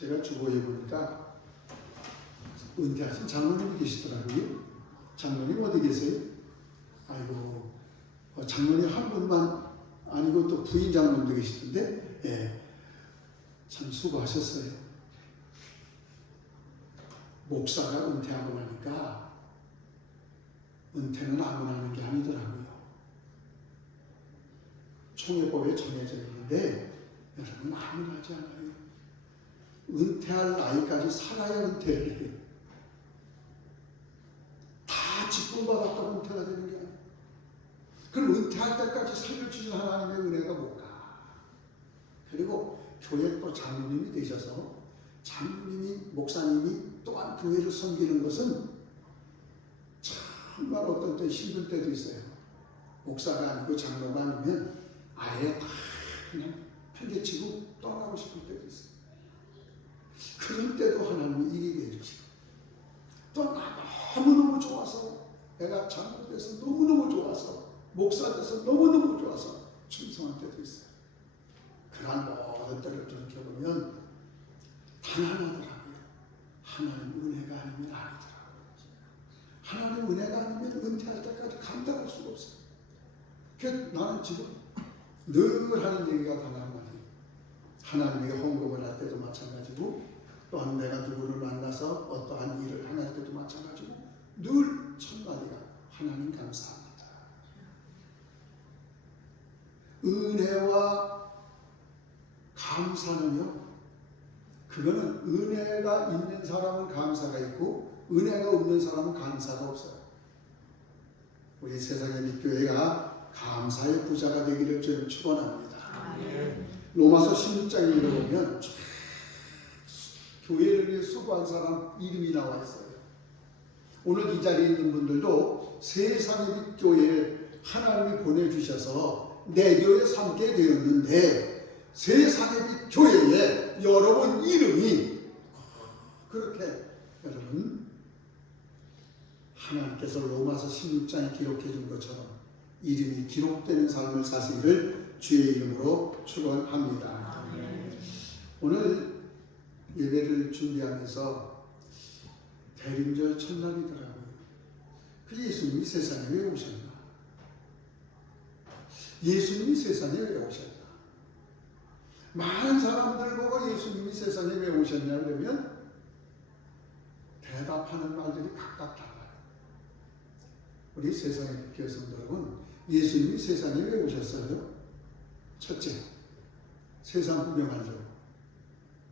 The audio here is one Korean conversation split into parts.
제가 주보에 보니까 은퇴하신 장로님이 계시더라고요. 장로님 어디 계세요? 아이고, 장로님 한 분만 아니고 또 부인 장로님도 계시던데, 예, 참 수고하셨어요. 목사가 은퇴하고 나니까 은퇴는 아무나 하는 게 아니더라고요. 총회법에 정해져 있는데 여러분 아무나 하지 않아요. 은퇴할 나이까지 살아야 은퇴를 해요. 다 직분받았다고 은퇴가 되는 게 아니에요. 그럼 은퇴할 때까지 살려주신 하나님의 은혜가 못 가. 그리고 교회 또 장로님이 되셔서 장로님이 목사님이 또한 교회를 섬기는 것은 정말 어떤 때 힘들 때도 있어요. 목사가 아니고 장로가 아니면 아예 다 그냥 팽개치고 떠나고 싶을 때도 있어요. 그런 때도 하나님이 일이 해주시고 또 나 너무너무 좋아서 내가 장로 돼서 너무너무 좋아서 목사 돼서 너무너무 좋아서 충성할 때도 있어요. 그러한 모든 때를 돌이켜보면 가난하더라고요. 하나님 은혜가 아니면 아니더라고요. 하나님 은혜가 아니면 은퇴할 때까지 감당할 수가 없어요. 그래서 나는 지금 늘 하는 얘기가 단 한마디. 하나님에게 헌금을 할 때도 마찬가지고 또한 내가 누구를 만나서 어떠한 일을 행할 때도 마찬가지고 늘 첫마디가 하나님 감사합니다. 은혜와 감사는요, 그거는 은혜가 있는 사람은 감사가 있고 은혜가 없는 사람은 감사가 없어요. 우리 세상의 mit교회가 감사의 부자가 되기를 저는 축원합니다. 로마서 16장에 읽어보면 교회를 위해 수고한 사람 이름이 나와 있어요. 오늘 이 자리에 있는 분들도 세상의 mit교회를 하나님이 보내주셔서 내 교회 삼게 되었는데 세상의 mit교회에 여러분 이름이 그렇게 여러분 하나님께서 로마서 16장에 기록해 준 것처럼 이름이 기록되는 삶을 사시기를 주의 이름으로 축원합니다. 오늘 예배를 준비하면서 대림절 첫날이더라고요. 그 예수님이 세상에 왜 오셨나? 예수님이 세상에 왜 오셨나? 많은 사람들 보고 예수님이 세상에 왜 오셨냐 그러면 대답하는 말들이 각각 달라요. 우리 세상의 교회 성도 여러분, 예수님이 세상에 왜 오셨어요? 첫째, 세상 구경하려고.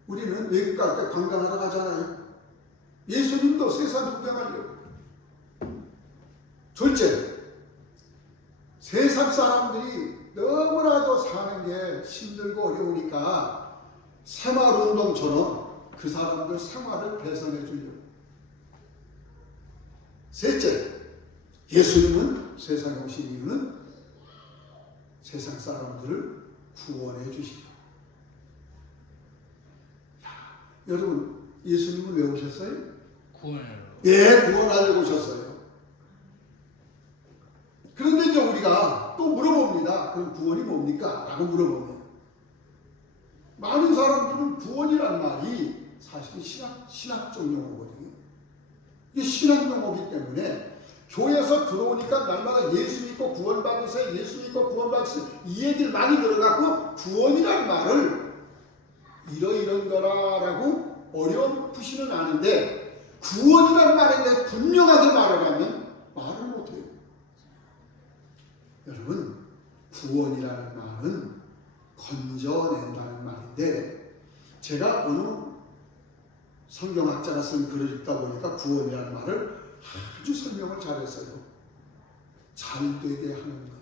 우리는 외국 갈 때 관광하러 가잖아요. 예수님도 세상 구경하려고. 둘째, 세상 사람들이 너무나도 사는 게 힘들고 어려우니까 새마을운동처럼 그 사람들 생활을 개선해 주려고. 셋째, 예수님은 세상에 오신 이유는 세상 사람들을 구원해 주시려. 여러분, 예수님은 왜 오셨어요? 구원하려고. 예, 구원하려고 오셨어요. 그런데 이제 우리가 또 물어봅니다. 그럼 구원이 뭡니까? 라고 물어보면 많은 사람들은 구원이란 말이 사실 신학적 용어거든요. 이게 신학 용어이기 때문에 교회에서 들어오니까 날마다 예수 믿고 구원받으세요, 예수 믿고 구원받으세요 이 얘기를 많이 들어갖고 구원이란 말을 이런 거라라고 어려운 푸시는 아는데 구원이란 말에 대해 분명하게 말을 하면 말을 못해요. 여러분, 구원이라는 말은 건져낸다는 말인데 제가 어느 성경학자가 쓴 글을 읽다 보니까 구원이라는 말을 아주 설명을 잘했어요. 잘 되게 하는 것,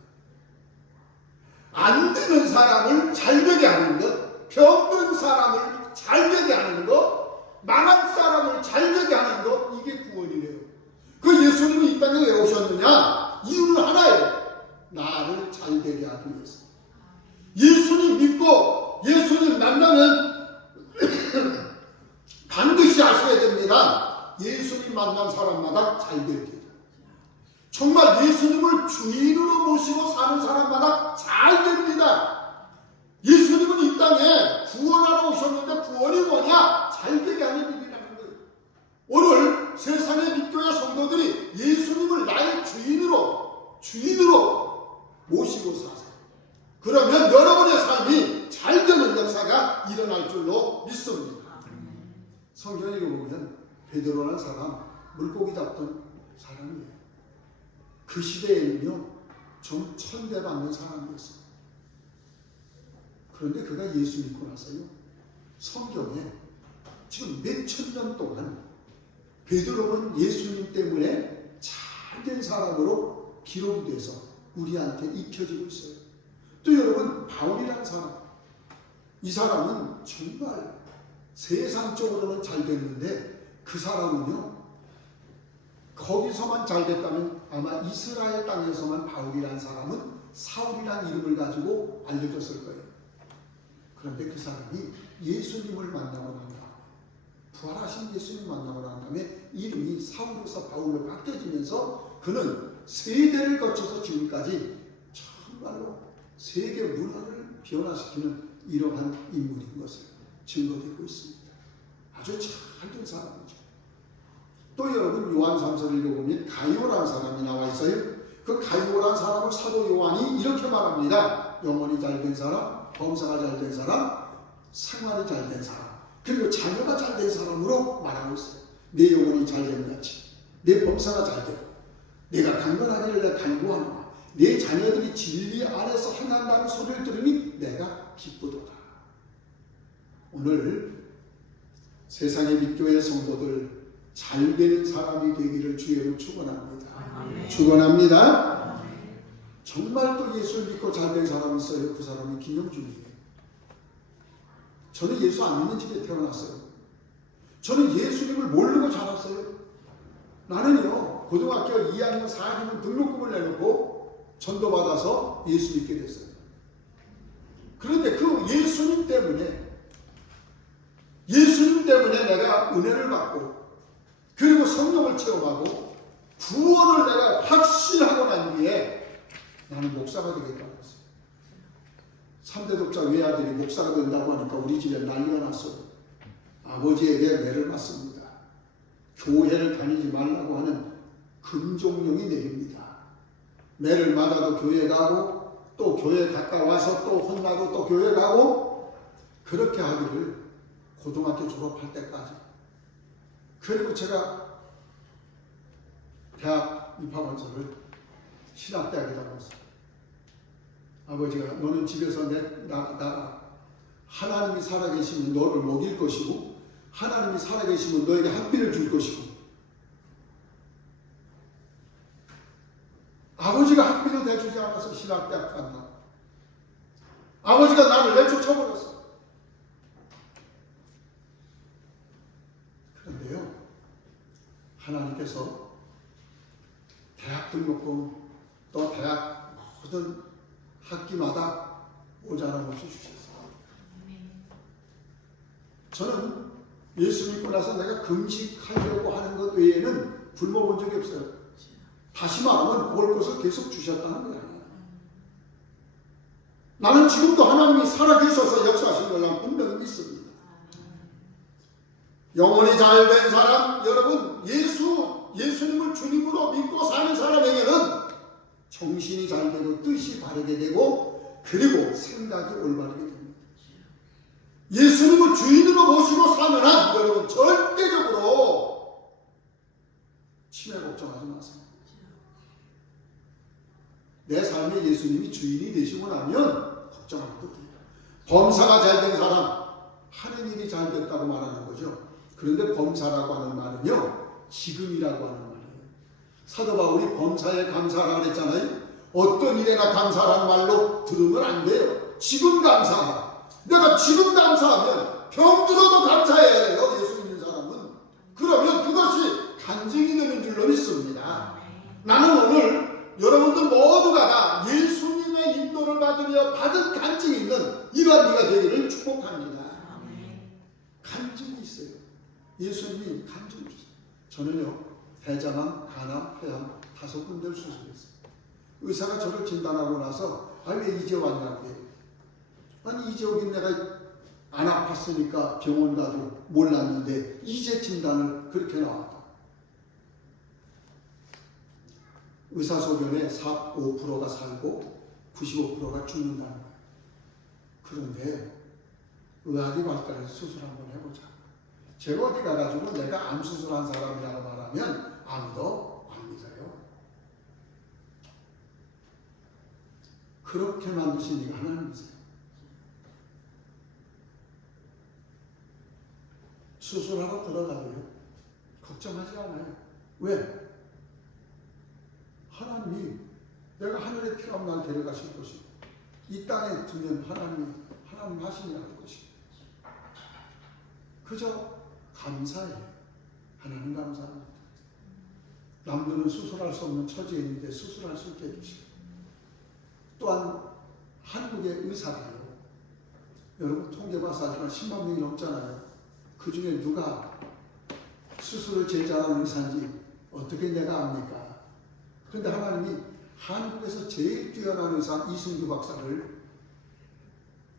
안 되는 사람을 잘 되게 하는 것, 병든 사람을 잘 되게 하는 것, 망한 사람을 잘 되게 하는 것, 이게 구원이래요. 그 예수님이 이 땅에 왜 오셨느냐? 이유는 하나예요. 나를 잘 되게 하기 위해서. 예수님 믿고 예수님 만나면 반드시 아셔야 됩니다. 예수님 만난 사람마다 잘 됩니다. 정말 예수님을 주인으로 모시고 사는 사람마다 잘 됩니다. 예수님은 이 땅에 구원하러 오셨는데 구원이 뭐냐? 주인으로 모시고 사세요. 그러면 여러분의 삶이 잘 되는 역사가 일어날 줄로 믿습니다. 성경에 보면 베드로라는 사람 물고기 잡던 사람이에요. 그 시대에는요 좀 천대받는 사람이었어요. 그런데 그가 예수 믿고 나서요 성경에 지금 몇천 년 동안 베드로는 예수님 때문에 잘된 사람으로 기록이 돼서 우리한테 익혀지고 있어요. 또 여러분 바울이라는 사람, 이 사람은 정말 세상적으로는 잘 됐는데 그 사람은요 거기서만 잘 됐다면 아마 이스라엘 땅에서만 바울이라는 사람은 사울이라는 이름을 가지고 알려졌을 거예요. 그런데 그 사람이 예수님을 만나고 난 다음, 부활하신 예수님 만나고 난 다음에 이름이 사울에서 바울로 바뀌어지면서 그는 세대를 거쳐서 지금까지 정말로 세계 문화를 변화시키는 이러한 인물인 것을 증거되고 있습니다. 아주 잘된 사람이죠. 또 여러분 요한 3서를 읽어보면 가이오라는 사람이 나와 있어요. 그 가이오라는 사람을 사도 요한이 이렇게 말합니다. 영혼이 잘된 사람, 범사가 잘된 사람, 생활이 잘된 사람, 그리고 자녀가 잘된 사람으로 말하고 있어요. 내 영혼이 잘된 같이, 내 범사가 잘되고, 내가 강건하기를 내가 간구하노라. 내 자녀들이 진리 안에서 행한다는 소리를 들으니 내가 기쁘도다. 오늘 세상의 믿교의 성도들 잘 되는 사람이 되기를 주의로 축원합니다. 축원합니다. 정말 또 예수를 믿고 잘 된 사람이 있어요. 그 사람이 김영준이에요. 저는 예수 안 믿는 집에 태어났어요. 저는 예수님을 모르고 자랐어요. 나는요 고등학교 2학년 4학년 등록금을 내놓고 전도받아서 예수 믿게 됐어요. 그런데 그 예수님 때문에 내가 은혜를 받고 그리고 성령을 체험하고 구원을 내가 확신하고 난 뒤에 나는 목사가 되겠다고 했어요. 3대 독자 외아들이 목사가 된다고 하니까 우리 집에 난리가 났어요. 아버지에게 매를 맞습니다. 교회를 다니지 말라고 하는 금종령이 내립니다. 매를 맞아도 교회 가고 또 교회 가까워서 또 혼나고 또 교회 가고 그렇게 하기를 고등학교 졸업할 때까지. 그리고 제가 대학 입학원서를 신학대학에 다녔어요. 아버지가 너는 집에서 나가라. 하나님이 살아계시면 너를 먹일 것이고 하나님이 살아계시면 너에게 학비를 줄 것이고 아버지가 학비도 대주지 않아서 신학대학 간다. 아버지가 나를 내쫓아버렸어. 그런데요 하나님께서 대학 등록금 또 대학 모든 학기마다 모자람 없이 주셨어요. 저는 예수 믿고 나서 내가 금식하려고 하는 것 외에는 굶어본 적이 없어요. 다시 말하면 먹을 것을 계속 주셨다는 거예요. 나는 지금도 하나님이 살아계셔서 역사하신 걸 난 분명히 믿습니다. 영혼이 잘된 사람, 여러분 예수님을 주님으로 믿고 사는 사람에게는 정신이 잘 되고 뜻이 바르게 되고 그리고 생각이 올바르게 됩니다. 예수님을 주인으로 모시고 사는 한 여러분 절대적으로 치매 걱정하지 마세요. 내 삶에 예수님이 주인이 되시고 나면 걱정 안 해도 돼요. 범사가 잘된 사람, 하는 일이 잘 됐다고 말하는 거죠. 그런데 범사라고 하는 말은요 지금이라고 하는 말이에요. 사도 바울이 범사에 감사하라 그랬잖아요. 어떤 일에나 감사라는 말로 들으면 안 돼요. 지금 감사하라. 내가 지금 감사하면 병들어도 감사해야 돼요. 예수 믿는 사람은. 그러면 그것이 간증이 되는 줄로 믿습니다. 나는 오늘 여러분들 모두가 다 예수님의 인도를 받으며 받은 간증이 있는 이러한 이가 되기를 축복합니다. 간증이 있어요. 예수님이 간증이 있어요. 저는요 대장암, 간암, 폐암 5군데를 수술했어요. 의사가 저를 진단하고 나서 왜 이제 왔냐고 해요. 아니 이제 여기 내가 안 아팠으니까 병원 가도 몰랐는데 이제 진단을 그렇게 나왔다. 의사소견의 5%가 살고 95%가 죽는다는 거예요. 그런데 의학이 발달해서 수술 한번 해보자. 제가 어디 가가지고 내가 암 수술한 사람이라고 말하면 아무도 안 믿어요. 그렇게 만드신 이가 하나님이세요. 수술하러 들어가도요 걱정하지 않아요. 왜? 하나님이 내가 하늘에 필요한 날 데려가실 것이고 이 땅에 두면 하나님 하심이 할 것이고 그저 감사해요. 하나님 감사합니다. 남들은 수술할 수 없는 처지에 있는데 수술할 수 있게 해주시고 또한 한국의 의사가요. 여러분 통계봐서 알지만 10만 명이 넘잖아요. 그 중에 누가 수술을 제일 잘하는 의사인지 어떻게 내가 압니까? 그런데 하나님이 한국에서 제일 뛰어난 의사 이승규 박사를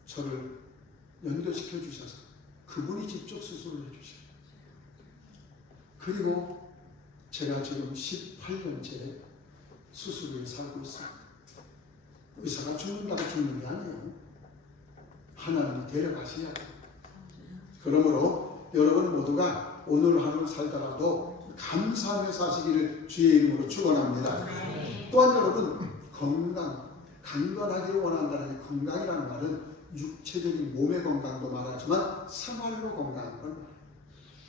저를 연결시켜 주셔서 그분이 직접 수술을 해주셔요. 그리고 제가 지금 18년째 수술을 살고 있습니다. 의사가 죽는다고 죽는 게 아니에요. 하나님이 데려가셔야 돼요. 그러므로 여러분 모두가 오늘 하루 살더라도 감사하며 사시기를 주의 이름으로 축원합니다. 또한 여러분 강건하기를 원한다는 건강이라는 말은 육체적인 몸의 건강도 말하지만 생활로 건강한 건 말이에요.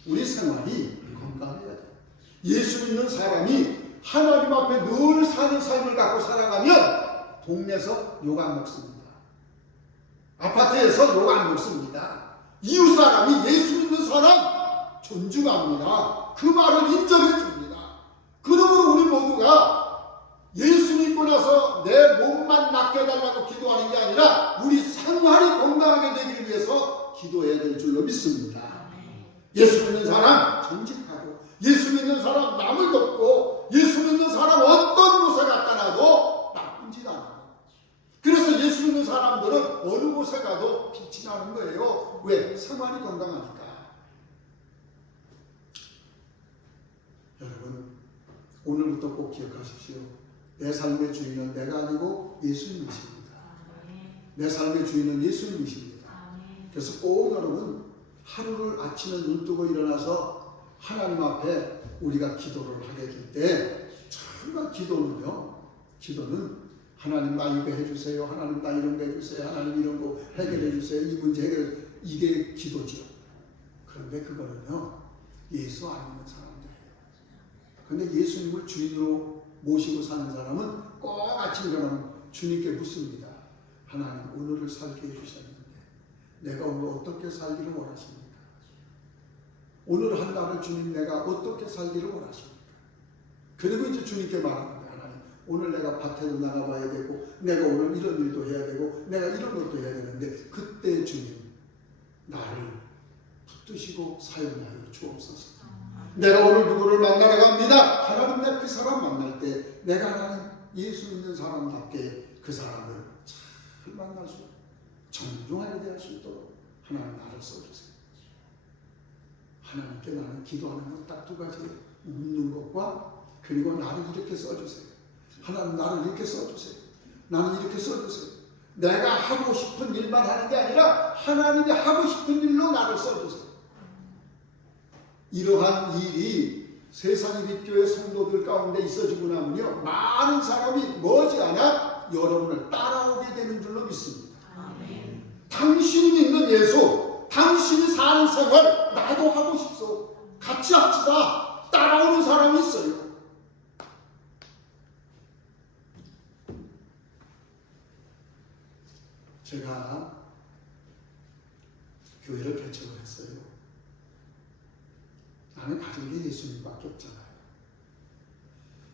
우리 생활이 건강해야 돼요. 예수 믿는 사람이 하나님 앞에 늘 사는 삶을 갖고 살아가면 동네에서 욕 안 먹습니다. 아파트에서 욕 안 먹습니다. 이웃 사람이 예수 믿는 사람 존중합니다. 그 말을 인정해 줍니다. 그러므로 우리 모두가 예수 믿고 나서 내 몸만 낫게해달라고 기도하는 게 아니라 우리 생활이 건강하게 되기 위해서 기도해야 될 줄로 믿습니다. 예수 믿는 사람 정직하고 예수 믿는 사람 남을 돕고 예수 믿는 사람 어떤 곳에 갖다 놔도 나쁜 짓 안 하고 그래서 예수 믿는 사람들은 어느 곳에 가도 빛이 나는 거예요. 왜? 생활이 건강하니까. 여러분 오늘부터 꼭 기억하십시오. 내 삶의 주인은 내가 아니고 예수님이십니다. 내 삶의 주인은 예수님이십니다. 그래서 꼭 여러분 하루를 아침에 눈 뜨고 일어나서 하나님 앞에 우리가 기도를 하게 될 때 정말 기도는 하나님 나 이거 해주세요. 하나님 나 이런 거 해주세요. 하나님 이런 거 해결해 주세요. 이 문제 해결해 주세요. 이게 기도죠. 그런데 그거는요 예수 안 믿는 사람들이에요. 그런데 예수님을 주인으로 모시고 사는 사람은 꼭 아침 일어나면 주님께 묻습니다. 하나님 오늘을 살게 해주셨는데 내가 오늘 어떻게 살기를 원하십니까? 오늘 한 날을 주님 내가 어떻게 살기를 원하십니까? 그리고 이제 주님께 말합니다. 하나님 오늘 내가 밭에도 나가봐야 되고 내가 오늘 이런 일도 해야 되고 내가 이런 것도 해야 되는데 그때 주님 나를 붙드시고 사용하여 주옵소서. 내가 오늘 누구를 만나러 갑니다. 하나님 내 그 사람 만날 때 내가 하나님 예수 믿는 사람답게 그 사람을 잘 만날 수 정중하게 대할 수 있도록 하나님 나를 써주세요. 하나님께 나는 기도하는 것 딱 두 가지예요. 묻는 것과 그리고 나를 이렇게 써주세요. 하나님 나를 이렇게 써주세요. 나는 이렇게 써주세요. 내가 하고 싶은 일만 하는 게 아니라 하나님이 하고 싶은 일로 나를 써주세요. 이러한 일이 세상립교회 성도들 가운데 있어지고 나면요 많은 사람이 머지않아 여러분을 따라오게 되는 줄로 믿습니다. 아멘. 당신이 믿는 예수, 당신이 사는 생활 나도 하고 싶소. 같이 합시다. 따라오는 사람이 있어요. 제가 교회를 개척을 했어요. 나는 가진 게 예수님밖에 없잖아요.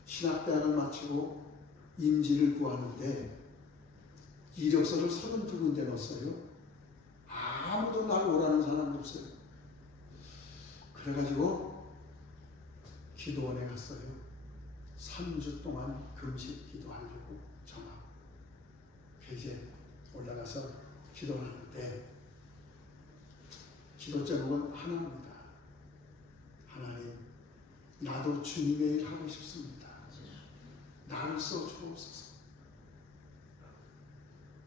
신학대학을 마치고 임지를 구하는데 이력서를 32군데 넣었어요. 아무도 날 오라는 사람도 없어요. 그래가지고 기도원에 갔어요. 3주 동안 금식 기도하려고 전화. 이제 올라가서 기도하는데 기도 제목은 하나입니다. 하나님, 나도 주님의 일 하고 싶습니다. 나를 써주옵소서.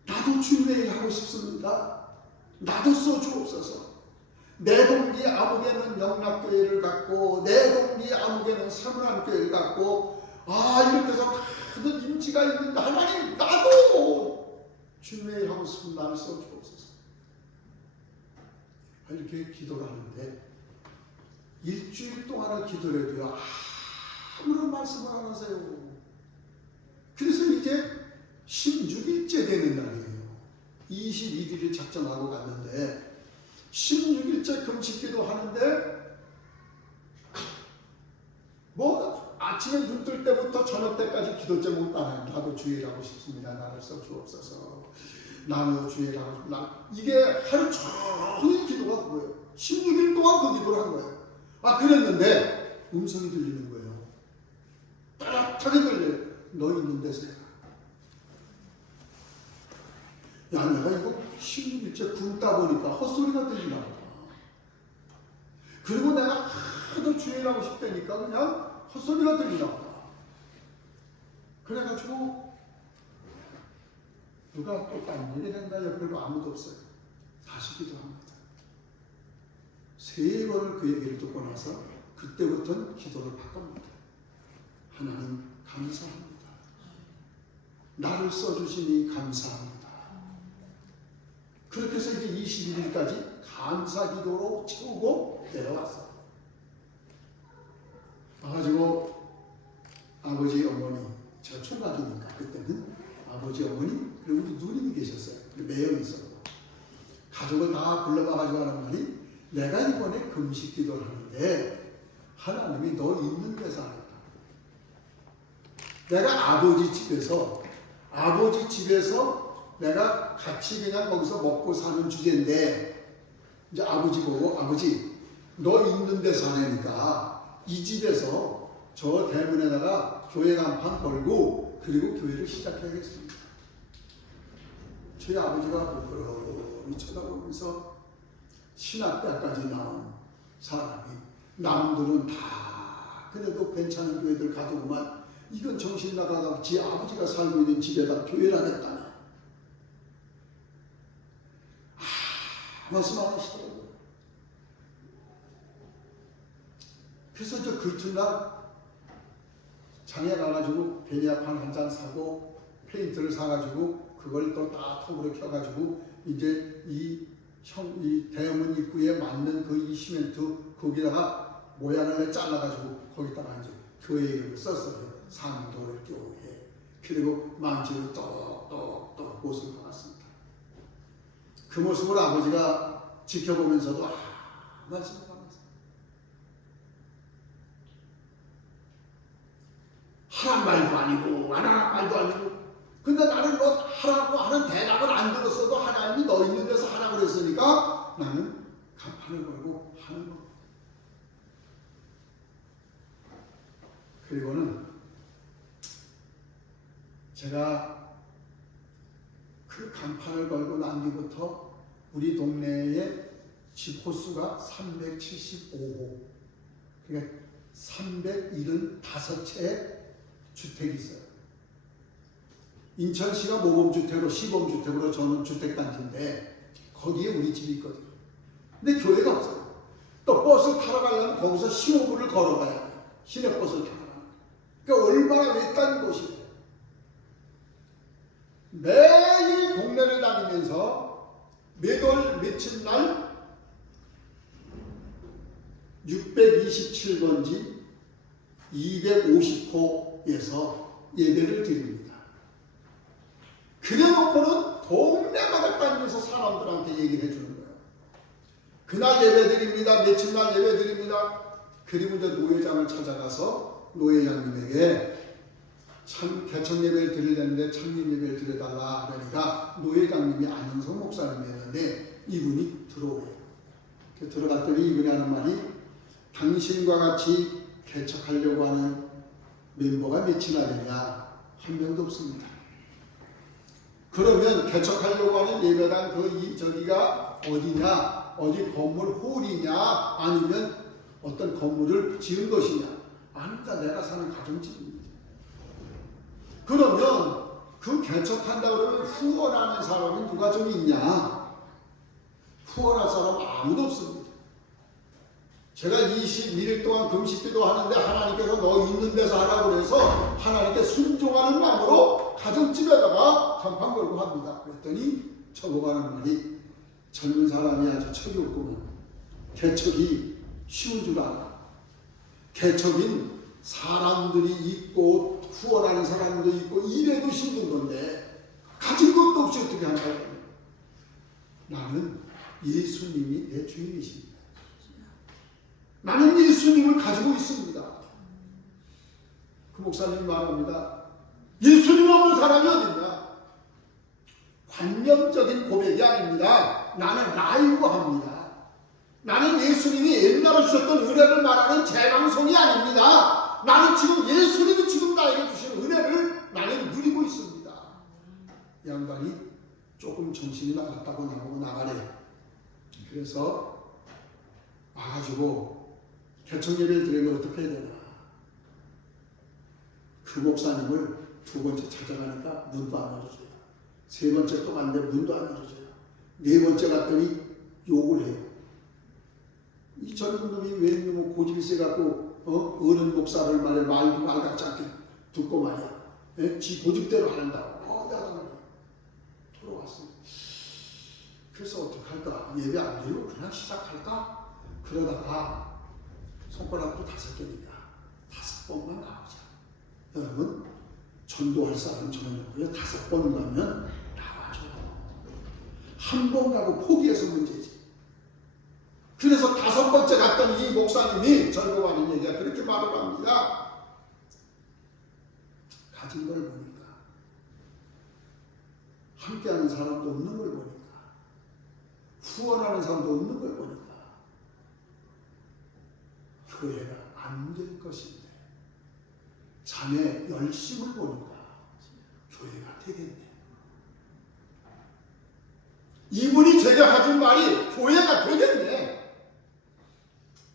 나도 주님의 일 하고 싶습니다. 나도 써주옵소서. 내 동기 아무개는 영락교회를 갖고 내 동기 아무개는 사문안교회를 갖고 이렇게 해서 다들 임지가 있는데 하나님 나도 주님의 일 하고 싶은 나를 써주옵소서. 이렇게 기도를 하는데 일주일 동안을 기도를 해도요 아무런 말씀을 안 하세요. 그래서 이제 16일째 되는 날이에요. 21일을 작정하고 갔는데 16일째 금식기도 하는데 뭐 아침에 눈 뜰 때부터 저녁 때까지 기도 제목 따라요. 나도 주일 하고 싶습니다. 나를 써주옵소서. 나도 주일 하고 싶습니다. 이게 하루 종일 기도가 그거예요. 16일 동안 그 기도를 한 거예요. 그랬는데 음성이 들리는 거예요. 따뜻하게 들려요. 너 있는 데서 야, 내가 이거 16일째 굶다 보니까 헛소리가 들리나 보다. 그리고 내가 하도 주일하고 싶다니까 그냥 헛소리가 들리나 보다. 그래가지고 누가 또 딴 일이 된다 옆에도 아무도 없어요. 다시 기도합니다. 3번을 그 얘기를 듣고 나서 그때부터는 기도를 바꿉니다. 하나님 감사합니다. 나를 써주시니 감사합니다. 그렇게 해서 이제 21일까지 감사 기도로 채우고 내려왔어요. 와가지고 아버지 어머니, 제가 총각이니까 그때는 아버지 어머니 그리고 우리 누님이 계셨어요. 매형이 있었고 가족을 다 불러봐가지고 하는 말이 내가 이번에 금식 기도를 하는데 하나님이 너 있는 데서 하겠다. 내가 아버지 집에서 내가 같이 그냥 거기서 먹고 사는 주제인데 이제 아버지 보고 아버지 너 있는 데서 하니까 이 집에서 저 대문에다가 교회 간판 걸고 그리고 교회를 시작해야겠습니다. 저희 아버지가 부끄러움이 쳐다보면서 신학대학까지 나온 사람이 남들은 다 그래도 괜찮은 교회들 가지고만 이건 정신 나가가 지 아버지가 살고 있는 집에다 교회를 하겠다니 말씀 안 하시더라고요. 그래서 저 그 이튿날 장에 가가지고 베니아판 한 잔 사고 페인트를 사가지고 그걸 또 다 통으로 켜가지고 이제 이 대문 입구에 맞는 그 이 시멘트 거기다가 모양을 잘라가지고 거기다가 이제 교회 이름을 썼어요. 산돌교회. 그리고 망치로 똑똑똑 못을 박았습니다. 그 모습을 아버지가 지켜보면서도 말씀을 안 하세요. 하란 말도 아니고 안 하란 말도 아니고 근데 나는 뭐 하라고 하는 대답을 안 들었어도 하나님이 너 있는 데서 하라고 그랬으니까 나는 간판을 걸고 하는 거. 그리고는 제가 그 간판을 걸고 난 뒤부터 우리 동네에 집 호수가 375호 그러니까 375채의 주택이 있어요. 인천시가 모범주택으로 시범주택으로 저는 주택단지인데 거기에 우리 집이 있거든요. 근데 교회가 없어요. 또 버스 타러 가려면 거기서 15분을 걸어가야 돼요. 시내버스를 타러 가면. 그러니까 얼마나 외딴 곳이에요. 매일 동네를 다니면서 매월 며칠 날 627번지 250호에서 예배를 드립니다. 그래놓고는 동네마다 다니면서 사람들한테 얘기를 해주는 거예요. 그날 예배 드립니다. 며칠 날 예배 드립니다. 그리고 이제 노회장을 찾아가서 노회장님에게 참 개천 예배를 드리려는데 참님 예배를 드려달라 그러니까 노회장님이 안영성 목사님이었는데 이분이 들어오래요. 들어갔더니 이분이 하는 말이 당신과 같이 개척하려고 하는 멤버가 몇이나 되냐? 한 명도 없습니다. 그러면 개척하려고 하는 예배당 저기가 어디냐? 어디 건물 홀이냐? 아니면 어떤 건물을 지은 것이냐? 아닙니다. 내가 사는 가정집입니다. 그러면 그 개척한다고 그러면 후원하는 사람이 누가 좀 있냐? 후원할 사람 아무도 없습니다. 제가 21일 동안 금식기도 하는데 하나님께서 너 있는 데서 하라고 그래서 하나님께 순종하는 마음으로 가정집에다가 간판 걸고 합니다. 그랬더니 저보고 하는 말이 젊은 사람이 아주 척이 없구만. 개척이 쉬운 줄 알아. 개척인 사람들이 있고 후원하는 사람도 있고 이래도 힘든 건데 가진 것도 없이 어떻게 한다고. 나는 예수님이 내 주인이십니다. 나는 예수님을 가지고 있습니다. 그 목사님 말합니다. 예수님 없는 사람이 어딨냐? 관념적인 고백이 아닙니다. 나는 라이브 합니다. 나는 예수님이 옛날에 주셨던 은혜를 말하는 재방송이 아닙니다. 나는 지금 예수님이 지금 나에게 주신 은혜를 나는 누리고 있습니다. 양반이 조금 정신이 나갔다고 나보고 나가래. 그래서 와가지고 개척 예배를 드리면 어떻게 해야 되나. 그 목사님을 두 번째 찾아가니까 문도 안 열어줘요. 세 번째 또 갔는데 문도 안 열어줘요. 네 번째 갔더니 욕을 해요. 이 젊은 놈이 왜 너무 고집이 세갖고 어른 목사를 말도 말 같지 않게 듣고 말이야. 지 고집대로 하는다고. 야단을 돌아왔어. 그래서 어떡할까? 예배 안 드리고 그냥 시작할까? 그러다가 손가락도 5개니까 5번만 가보자. 여러분 전도할 사람 정해놓고요. 5번 가면 나와줘. 한 번 가고 포기해서 문제지. 그래서 5번째 갔더니 이 목사님이 절거하는 얘기가 그렇게 말을 합니다. 가진 걸 보니까 함께하는 사람도 없는 걸 보니까 후원하는 사람도 없는 걸 보니까 교회가 안 될 것인데 자네 열심을 보니까 교회가 되겠네. 이분이 제가 하준 말이 교회가 되겠네.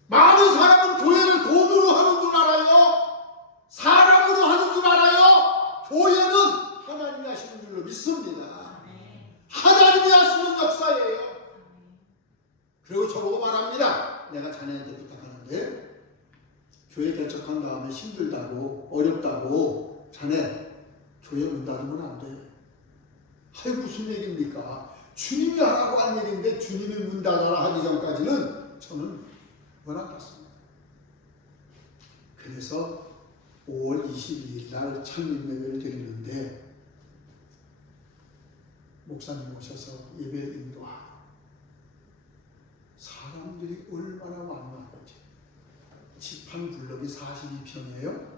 많은 사람은 교회를 돈으로 하는 줄 알아요. 사람으로 하는 줄 알아요. 교회는 하나님이 하시는 줄로 믿습니다. 하나님이 하시는 역사예요. 그리고 저보고 말합니다. 내가 자네한테 부탁하는데 교회 개척한 다음에 힘들다고 어렵다고 자네 교회 문 닫으면 안 돼. 아이 무슨 얘기입니까? 주님이 하라고 한 얘기인데 주님이 문 닫아라 하기 전까지는 저는 문 안 닫습니다. 그래서 5월 22일 날 창립 예배를 드리는데 목사님 오셔서 예배를 인도하고 사람들이 얼마나 많은지. 지판 블럭이 42평이에요.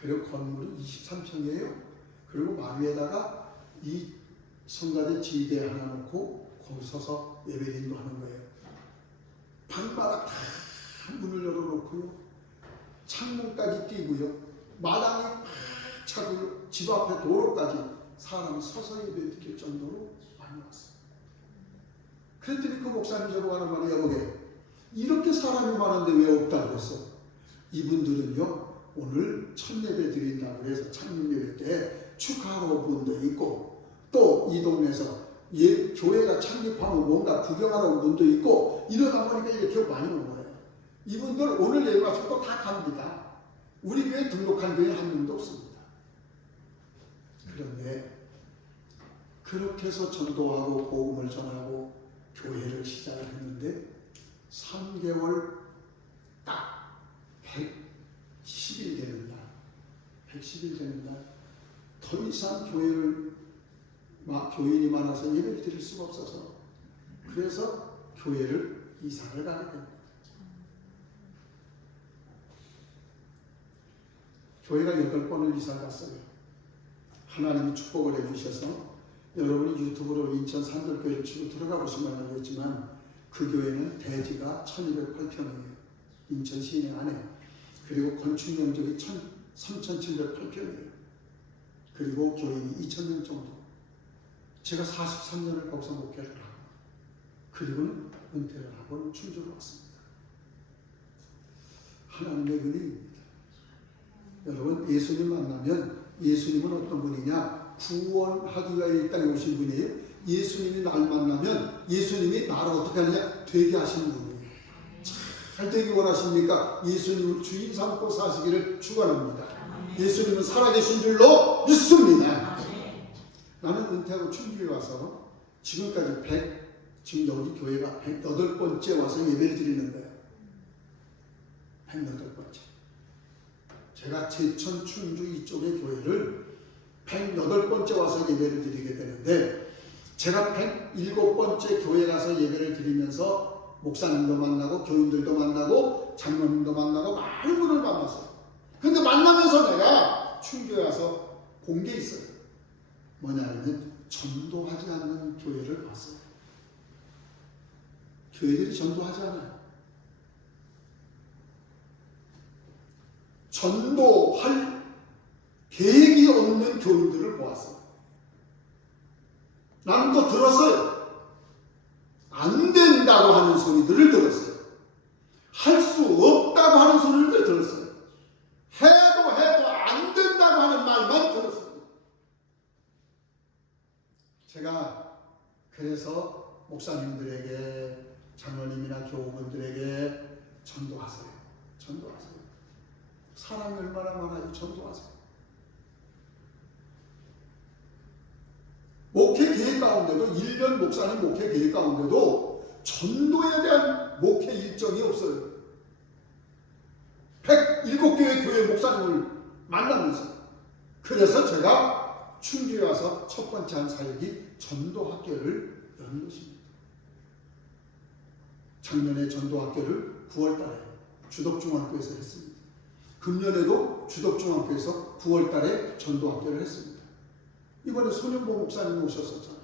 그리고 건물이 23평이에요. 그리고 마루에다가 이 성가대 지대 하나 놓고 거기 서서 예배를 인도하는 거예요. 방마다 다 문을 열어놓고요. 창문까지 띄고요. 마당이 팍 차고요. 집 앞에 도로까지 사람이 서서 예배 드릴 정도로 많이 왔어요. 그랬더니 그 목사님 저보고 하는 말이 여보게 이렇게 사람이 많은데 왜 없다고 그랬어? 이분들은요 오늘 첫 예배 드린다고 해서 창립 예배 때 축하하러 온 분도 있고 또 이 동네에서 교회가 창립하면 뭔가 구경하러 온 분도 있고 이러다 보니까 이렇게 많이 온 거예요. 이분들 오늘 예배 마치고 다 갑니다. 우리 교회 등록한 교회 한 명도 없습니다. 그런데 그렇게 해서 전도하고 복음을 전하고 교회를 시작을 했는데 3개월 딱 110일 되는 날, 110일 되는 날 더 이상 교인이 많아서 예배를 드릴 수가 없어서 그래서 교회를 이사를 가게 됩니다. 교회가 8번을 이사 갔어요. 하나님이 축복을 해주셔서 여러분이 유튜브로 인천 산돌교회를 치고 들어가 보시면 알겠지만 그 교회는 대지가 1208평이에요. 인천 시내 안에. 그리고 건축 면적이 3708평이에요. 그리고 교인이 2000명 정도. 제가 43년을 거기서 목회를 하고 그리고는 은퇴를 하고 충주로 왔습니다. 하나님의 은혜입니다. 여러분 예수님 만나면 예수님은 어떤 분이냐? 구원하기 위하여 이 땅에 오신 분이에요. 예수님이 날 만나면 예수님이 나를 어떻게 하느냐? 되게 하시는 분이에요. 잘 되기 원하십니까? 예수님을 주인 삼고 사시기를 축원합니다. 예수님은 살아계신 줄로 믿습니다. 나는 은퇴하고 충주에 와서 지금까지 지금 여기 교회가 108번째 와서 예배를 드리는 거예요. 108번째. 제가 제천, 충주 이쪽의 교회를 108번째 와서 예배를 드리게 되는데, 제가 107번째 교회 가서 예배를 드리면서 목사님도 만나고 교인들도 만나고 장로님도 만나고 많은 분을 만났어요. 근데 만나면서 내가 충주에 와서 본 게 있어요. 뭐냐면 전도하지 않는 교회를 봤어요. 교회들이 전도하지 않아요. 전도할 계획이 없는 교인들을 보았어요. 나는 또 들었어요. 안 된다고 하는 소리들을 들었어요. 할 수 없다고 하는 소리를 들었어요. 해도 안 된다고 하는 말만 들었어요. 제가 그래서 목사님들에게, 장로님이나 교우분들에게 전도하세요. 전도하세요. 사람이 얼마나 많아요. 전도하세요. 목회 계획 가운데도, 1년 목사님 목회 계획 가운데도 전도에 대한 목회 일정이 없어요. 107개의 교회 목사님을 만나면서. 그래서 제가 충주에 와서 첫 번째 한 사역이 전도학교를 여는 것입니다. 작년에 전도학교를 9월달에 주덕중학교에서 했습니다. 금년에도 주덕중학교에서 9월달에 전도학교를 했습니다. 이번에 손현보 목사님 오셨었잖아요.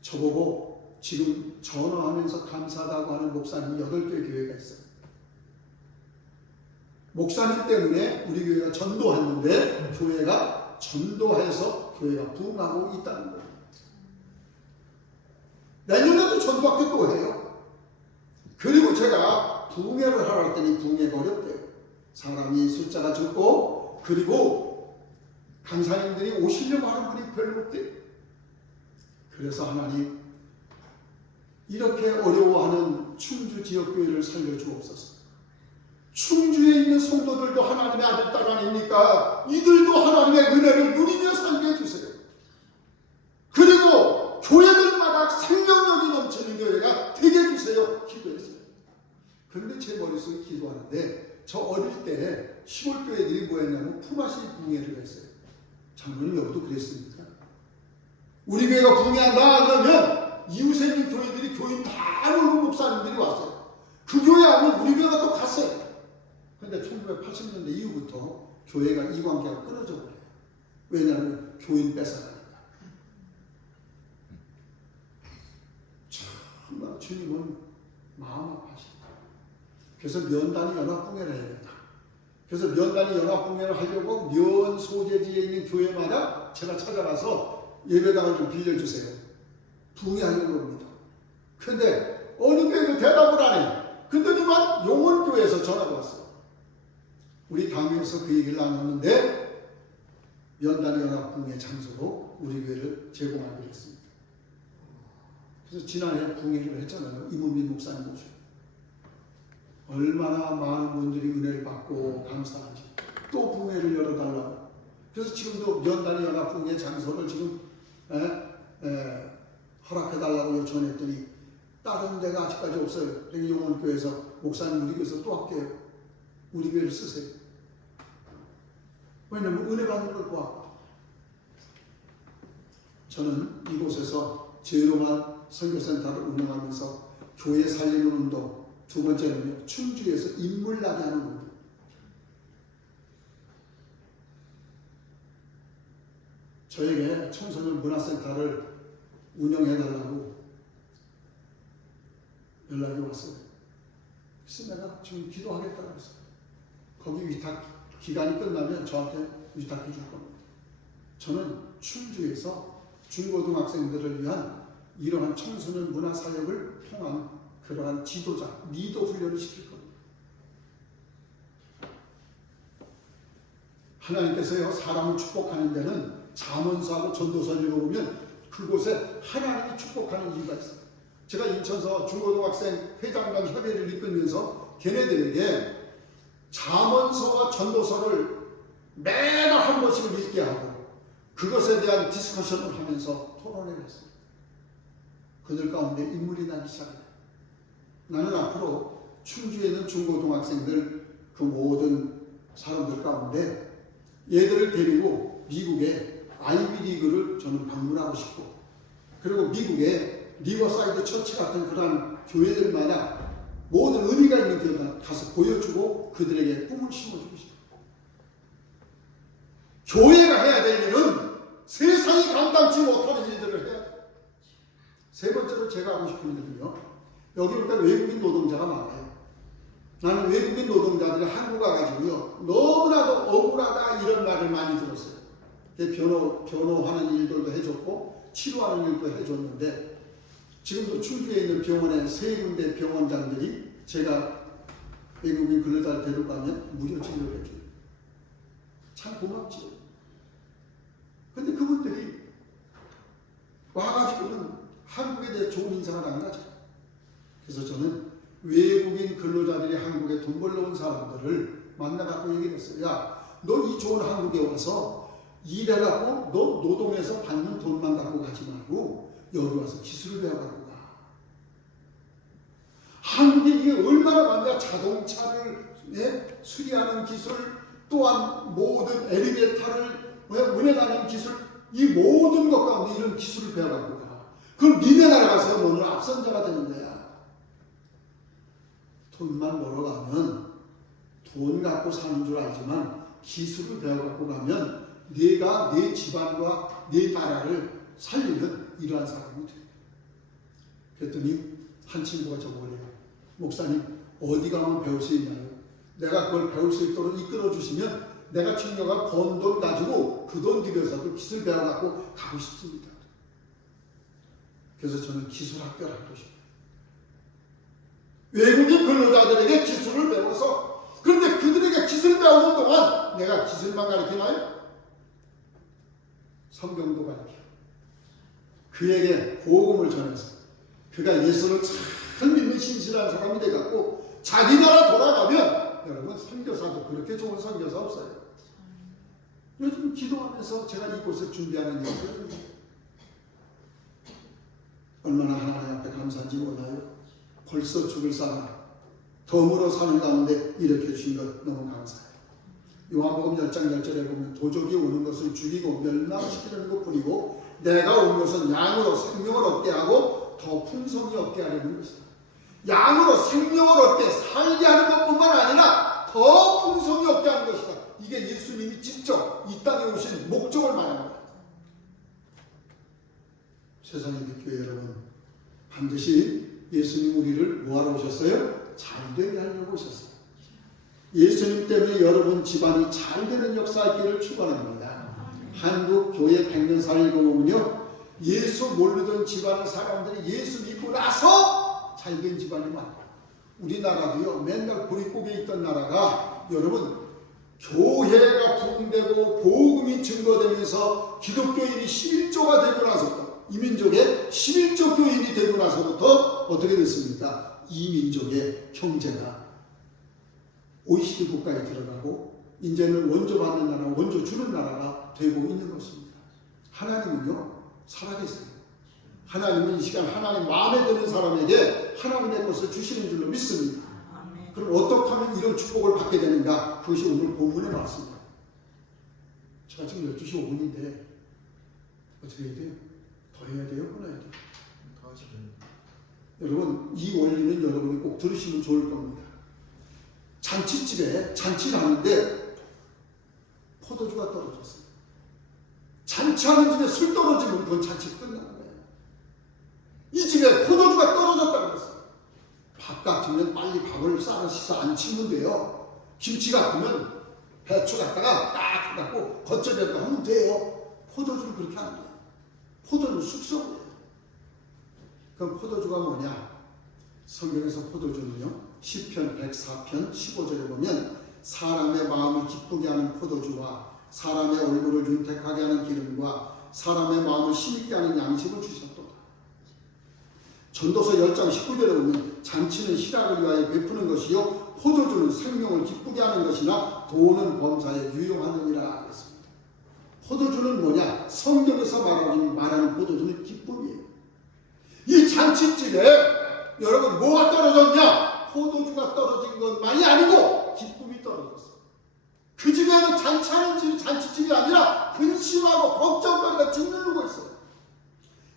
저보고 지금 전화하면서 감사하다고 하는 목사님 8개 교회가 있어요. 목사님 때문에 우리 교회가 전도했는데 교회가 전도해서 교회가 부흥하고 있다는 거예요. 내년에도 전도학교 또 해요. 그리고 제가 부흥회를 하라 했더니 부흥회가 어렵대요. 사람이 숫자가 적고, 그리고 강사님들이 오시려고 하는 분이 별로 없대요. 그래서 하나님, 이렇게 어려워하는 충주 지역교회를 살려주옵소서. 충주에 있는 성도들도 하나님의 아들, 딸 아닙니까? 이들도 하나님의 은혜를 누리며 살게 해주세요. 그리고 교회들마다 생명력이 넘치는 교회가 되게 해주세요. 기도했어요. 그런데 제 머릿속에 기도하는데, 저 어릴 때 시골교회들이 뭐했냐면 품앗이 부흥회를 했어요. 장로님 여기도 그랬습니까? 우리 교회가 부흥회한다 그러면 이웃에 있는 교회들이 교인 다 모르고 목사님들이 왔어요. 그 교회 하면 우리 교회가 또 갔어요. 그런데 1980년대 이후부터 교회가 이 관계가 끊어져 버려요. 왜냐하면 교인 뺏어가니까. 정말 주님은 마음 아파하시다. 그래서 면단위 연합붕회를 해야겠다. 그래서 면단위 연합붕회를 하려고 면 소재지에 있는 교회마다 제가 찾아가서 예배당을 좀 빌려주세요. 붕회하려고 합니다. 그런데 어느 교회도 대답을 안 해요. 그러더니만 용원교회에서 전화가 왔어요. 우리 당에서 그 얘기를 나눴는데 연단위 연합붕회 장소로 우리 교회를 제공하기로 했습니다. 그래서 지난해 붕회를 했잖아요. 이문민 목사님 모시고. 얼마나 많은 분들이 은혜를 받고 감사한지. 또 붕회를 열어달라고. 그래서 지금도 연단위 연합붕회 장소를 지금 허락해달라고 요청했더니 다른 데가 아직까지 없어요. 그러니까 용원교회에서 목사님 우리 교회에서 또 할게요. 우리 교회를 쓰세요. 왜냐하면 은혜 받는 걸 보았고. 저는 이곳에서 제로만 선교센터를 운영하면서 교회 살리는 운동, 두 번째는 충주에서 인물 나게 하는 운동. 저에게 청소년 문화센터를 운영해달라고 연락이 왔어요. 그래서 내가 지금 기도하겠다고 했어요. 거기 위탁 기간이 끝나면 저한테 위탁해 줄 겁니다. 저는 충주에서 중고등학생들을 위한 이러한 청소년 문화 사역을 통한 그러한 지도자, 리더 훈련을 시킬 겁니다. 하나님께서요, 사람을 축복하는 데는 잠언서하고 전도서를 읽어보면 그곳에 하나님이 축복하는 이유가 있어요. 제가 인천서 중고등학생 회장단 협의를 이끌면서 걔네들에게 잠언서와 전도서를 매달 한 번씩을 읽게 하고 그것에 대한 디스커션을 하면서 토론을 했어요. 그들 가운데 인물이 나기 시작해요. 나는 앞으로 충주에 있는 중고등학생들 그 모든 사람들 가운데 얘들을 데리고 미국의 아이비리그를 저는 방문하고 싶고, 그리고 미국의 리버사이드 처치 같은 그런 교회들마다 모든 의미가 있는 교회에 가서 보여주고 그들에게 꿈을 심어주고 싶어요. 교회가 해야 될 일은 세상이 감당치 못하는 일들을 해야 돼요. 세 번째로 제가 하고 싶은 일은요, 여기 일단 외국인 노동자가 많아요. 나는 외국인 노동자들이 한국 와가지고요, 너무나도 억울하다 이런 말을 많이 들었어요. 변호하는 일들도 해줬고 치료하는 일도 해줬는데, 지금도 충주에 있는 병원에 세 군데 병원장들이 제가 외국인 근로자를 데려가면 무료 치료를 해줘요. 참 고맙죠. 근데 그분들이 와가지고는 한국에 대해 좋은 인상을 안 가져. 그래서 저는 외국인 근로자들이 한국에 돈 벌러 온 사람들을 만나갖고 얘기를 했어요. 야, 너 이 좋은 한국에 와서 일해갖고 너 노동에서 받는 돈만 갖고 가지 말고 여기 와서 기술을 배워갖고 가. 한국에 이게 얼마나 많냐. 자동차를 수리하는 기술, 또한 모든 엘리베이터를 운행하는 기술, 이 모든 것 가운데 이런 기술을 배워갖고 가. 그럼 니네 나라 가서 너는 앞선자가 되는 거야. 돈만 벌어가면 돈 갖고 사는 줄 알지만 기술을 배워갖고 가면 네가 네 집안과 네 나라를 살리는 이러한 사람이 돼. 그랬더니 한 친구가 저보래요. 목사님, 어디 가면 배울 수 있나요? 내가 그걸 배울 수 있도록 이끌어 주시면 내가 친구가 번 돈 가지고 그 돈 들여서도 기술 배워갖고 가고 싶습니다. 그래서 저는 기술학교를 하고 싶어요. 외국인 근로자들에게 기술을 배워서, 그런데 그들에게 기술 배우는 동안 내가 기술만 가르치나요? 성경도 가르쳐. 그에게 복음을 전해서 그가 예수를 잘 믿는 신실한 사람이 돼갖고 자기 나라 돌아가면, 여러분 선교사도 그렇게 좋은 선교사 없어요. 요즘 기도하면서 제가 이곳을 준비하는 이유는 얼마나 하나님 앞에 감사한지 몰라요. 벌써 죽을 사람, 덤으로 사는 가운데 일으켜 주신 것 너무 감사해요. 요한복음 10장 10절에 보면 도적이 오는 것을 죽이고 멸망시키는 것뿐이고 내가 온 것은 양으로 생명을 얻게 하고 더 풍성히 얻게 하려는 것이다. 양으로 생명을 얻게 살게 하는 것뿐만 아니라 더 풍성히 얻게 하는 것이다. 이게 예수님이 직접 이 땅에 오신 목적을 말하는 거예요. 세상의 교회 여러분, 반드시 예수님 우리를 뭐하러 오셨어요? 잘 되게 하려고 오셨어요. 예수님 때문에 여러분 집안이 잘 되는 역사 있기를 축원합니다. 한국 교회 100년사를 읽어보면요, 예수 모르던 집안의 사람들이 예수 믿고 나서 잘 된 집안이 많아요. 우리나라도요, 맨날 고립국에 있던 나라가 여러분 교회가 부흥되고 복음이 증거되면서 기독교인이 11조가 되고 나서부터, 이민족의 11조 교인이 되고 나서부터 어떻게 됐습니까? 이민족의 경제가 OECD 국가에 들어가고 이제는 원조 받는 나라, 원조 주는 나라가 되고 있는 것입니다. 하나님은요 살아계세요. 하나님은 이 시간 하나님 마음에 드는 사람에게 하나님의 것을 주시는 줄로 믿습니다. 그럼 어떻게 하면 이런 축복을 받게 되는가? 그것이 오늘 본문의 말씀입니다. 제가 지금 12시 5분인데 어떻게 해야 돼요? 더 해야 돼요? 끊어야 돼요? 더 하시면 됩니다. 여러분, 이 원리는 여러분이 꼭 들으시면 좋을 겁니다. 잔치집에 잔치를 하는데 포도주가 떨어졌어요. 잔치하는 집에 술 떨어지면 그건 잔치 끝나는 거예요. 이 집에 포도주가 떨어졌다고 그랬어요. 밥 같으면 빨리 밥을 썰어서 안 치면 돼요. 김치 같으면 배추 갖다가 딱 해갖고 겉절이라도 하면 돼요. 포도주는 그렇게 안 돼요. 포도는 숙성이에요. 그럼 포도주가 뭐냐? 성경에서 포도주는요, 시편 104편 15절에 보면 사람의 마음을 기쁘게 하는 포도주와 사람의 얼굴을 윤택하게 하는 기름과 사람의 마음을 심있게 하는 양식을 주셨도다. 전도서 10장 19절에 보면 잔치는 희락을 위하여 베푸는 것이요 포도주는 생명을 기쁘게 하는 것이나 돈은 범사에 유용하느니라 했습니다. 포도주는 뭐냐? 성경에서 말하는 포도주는 기쁨이에요. 이 잔치집에 여러분 뭐가 떨어졌냐? 포도주가 떨어진 것만이 아니고 기쁨이 떨어졌어. 그 집에는 잔치하는 집이 잔치집이 아니라 근심하고 걱정거리가 짓누르고 있어요.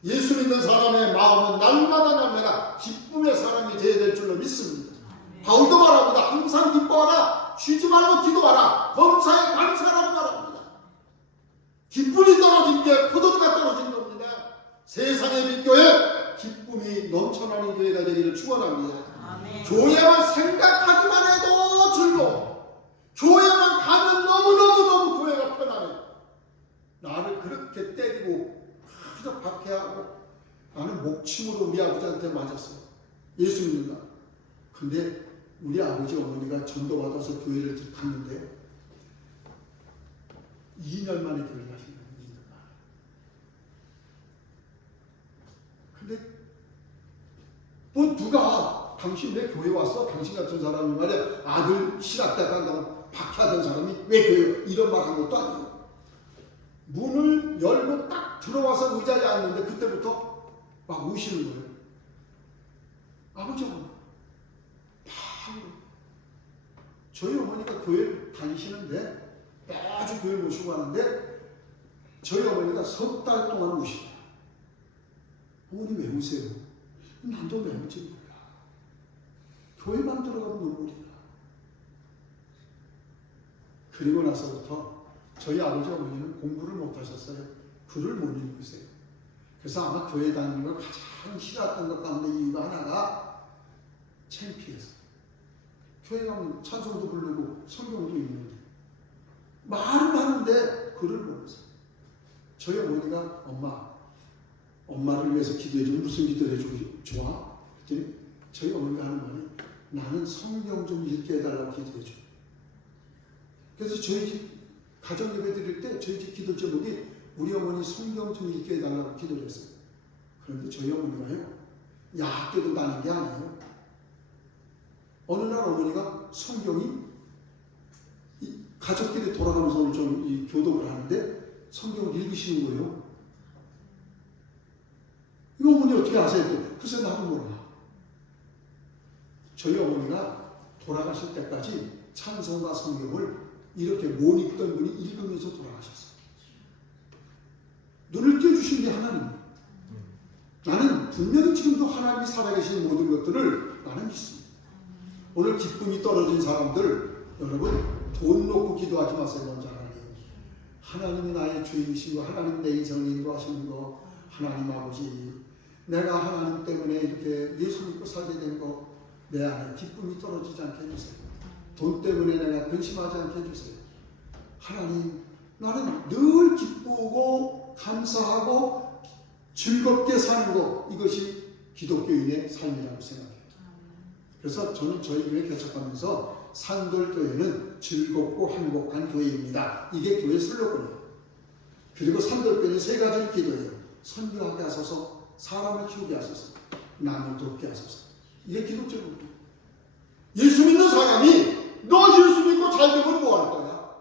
예수 믿는 사람의 마음은 날마다 기쁨의 사람이 되어야 될 줄로 믿습니다. 바울도 말합니다. 항상 기뻐하라. 쉬지 말고 기도하라. 범사에 감사하라고 말합니다. 기쁨이 떨어진 게 포도주가 떨어진 겁니다. 세상의 빛교회 기쁨이 넘쳐나는 교회가 되기를 축원합니다. 교회만 생각하기만 해도 즐거워. 교회만 가면 너무너무 교회가 편안해. 나를 그렇게 때리고 그저 박해하고 나는 목침으로 우리 아버지한테 맞았어. 예수 믿는다. 근데 우리 아버지 어머니가 전도받아서 교회를 갔는데 2년 만에 교회를 가신 거예요. 2년 만에. 근데 뭐 누가 당신 왜 교회 왔어? 당신 같은 사람이 말이야 아들 실학대 간다고 박해하던 사람이 왜 교회 이런 말 한 것도 아니에요. 문을 열고 딱 들어와서 의자에 앉는데 그때부터 막 우시는 거예요. 아버지 어머니 저희 어머니가 교회를 다니시는데 매주 교회 모시고 가는데 저희 어머니가 석 달 동안 우시더라. 어머니 왜 우세요? 난도 왜 울지 몰라. 교회만 들어가면 눈물이 나. 그리고 나서부터 저희 아버지 어머니는 공부를 못하셨어요. 글을 못 읽으세요. 그래서 아마 교회 다니는 걸 가장 싫어했던 것 가운데 이유가 하나가 창피해서. 교회 가면 찬송도 부르고 성경도 읽는데 말은 하는데 글을 모르세요. 저희 어머니가 엄마를 위해서 기도해주면 무슨 기도를 해주고 좋아? 그랬더니 저희 어머니가 하는 말이 나는 성경 좀 읽게 해달라고 기도해줘. 그래서 저희 집 가정 예배 드릴 때 저희 집 기도 제목이 우리 어머니 성경 좀 읽게 해달라고 기도를 했어요. 그런데 저희 어머니가요 야학교도 다닌 게 아니에요. 어느 날 어머니가 성경이 가족끼리 돌아가면서 좀 교독을 하는데 성경을 읽으시는 거예요. 이 어머니 어떻게 아세요? 글쎄 나도 몰라. 저희 어머니가 돌아가실 때까지 찬송과 성경을 이렇게 못 읽던 분이 읽으면서 돌아가셨어요. 눈을 띄워주신 게 하나님이에요. 나는 분명히 지금도 하나님이 살아계신 모든 것들을 나는 믿습니다. 오늘 기쁨이 떨어진 사람들 여러분 돈 놓고 기도하지 마세요. 먼저 하나님이 나의 주인이시고 하나님 내 인생을 인도하시는 거 하나님 아버지 내가 하나님 때문에 이렇게 예수 믿고 살게 된 거 내 안에 기쁨이 떨어지지 않게 해주세요. 돈 때문에 내가 근심하지 않게 해주세요. 하나님 나는 늘 기쁘고 감사하고 즐겁게 사는 것 이것이 기독교인의 삶이라고 생각해요. 그래서 저는 저희 교회 개척하면서 산돌교회는 즐겁고 행복한 교회입니다. 이게 교회 슬로건이에요. 그리고 산돌교회는 세 가지를 기도해요. 선교하게 하소서, 사람을 키우게 하소서, 남을 돕게 하소서. 이게 기독교입니다. 예수 믿는 사람이 너 예수 믿고 잘 되면 뭐 할 거야?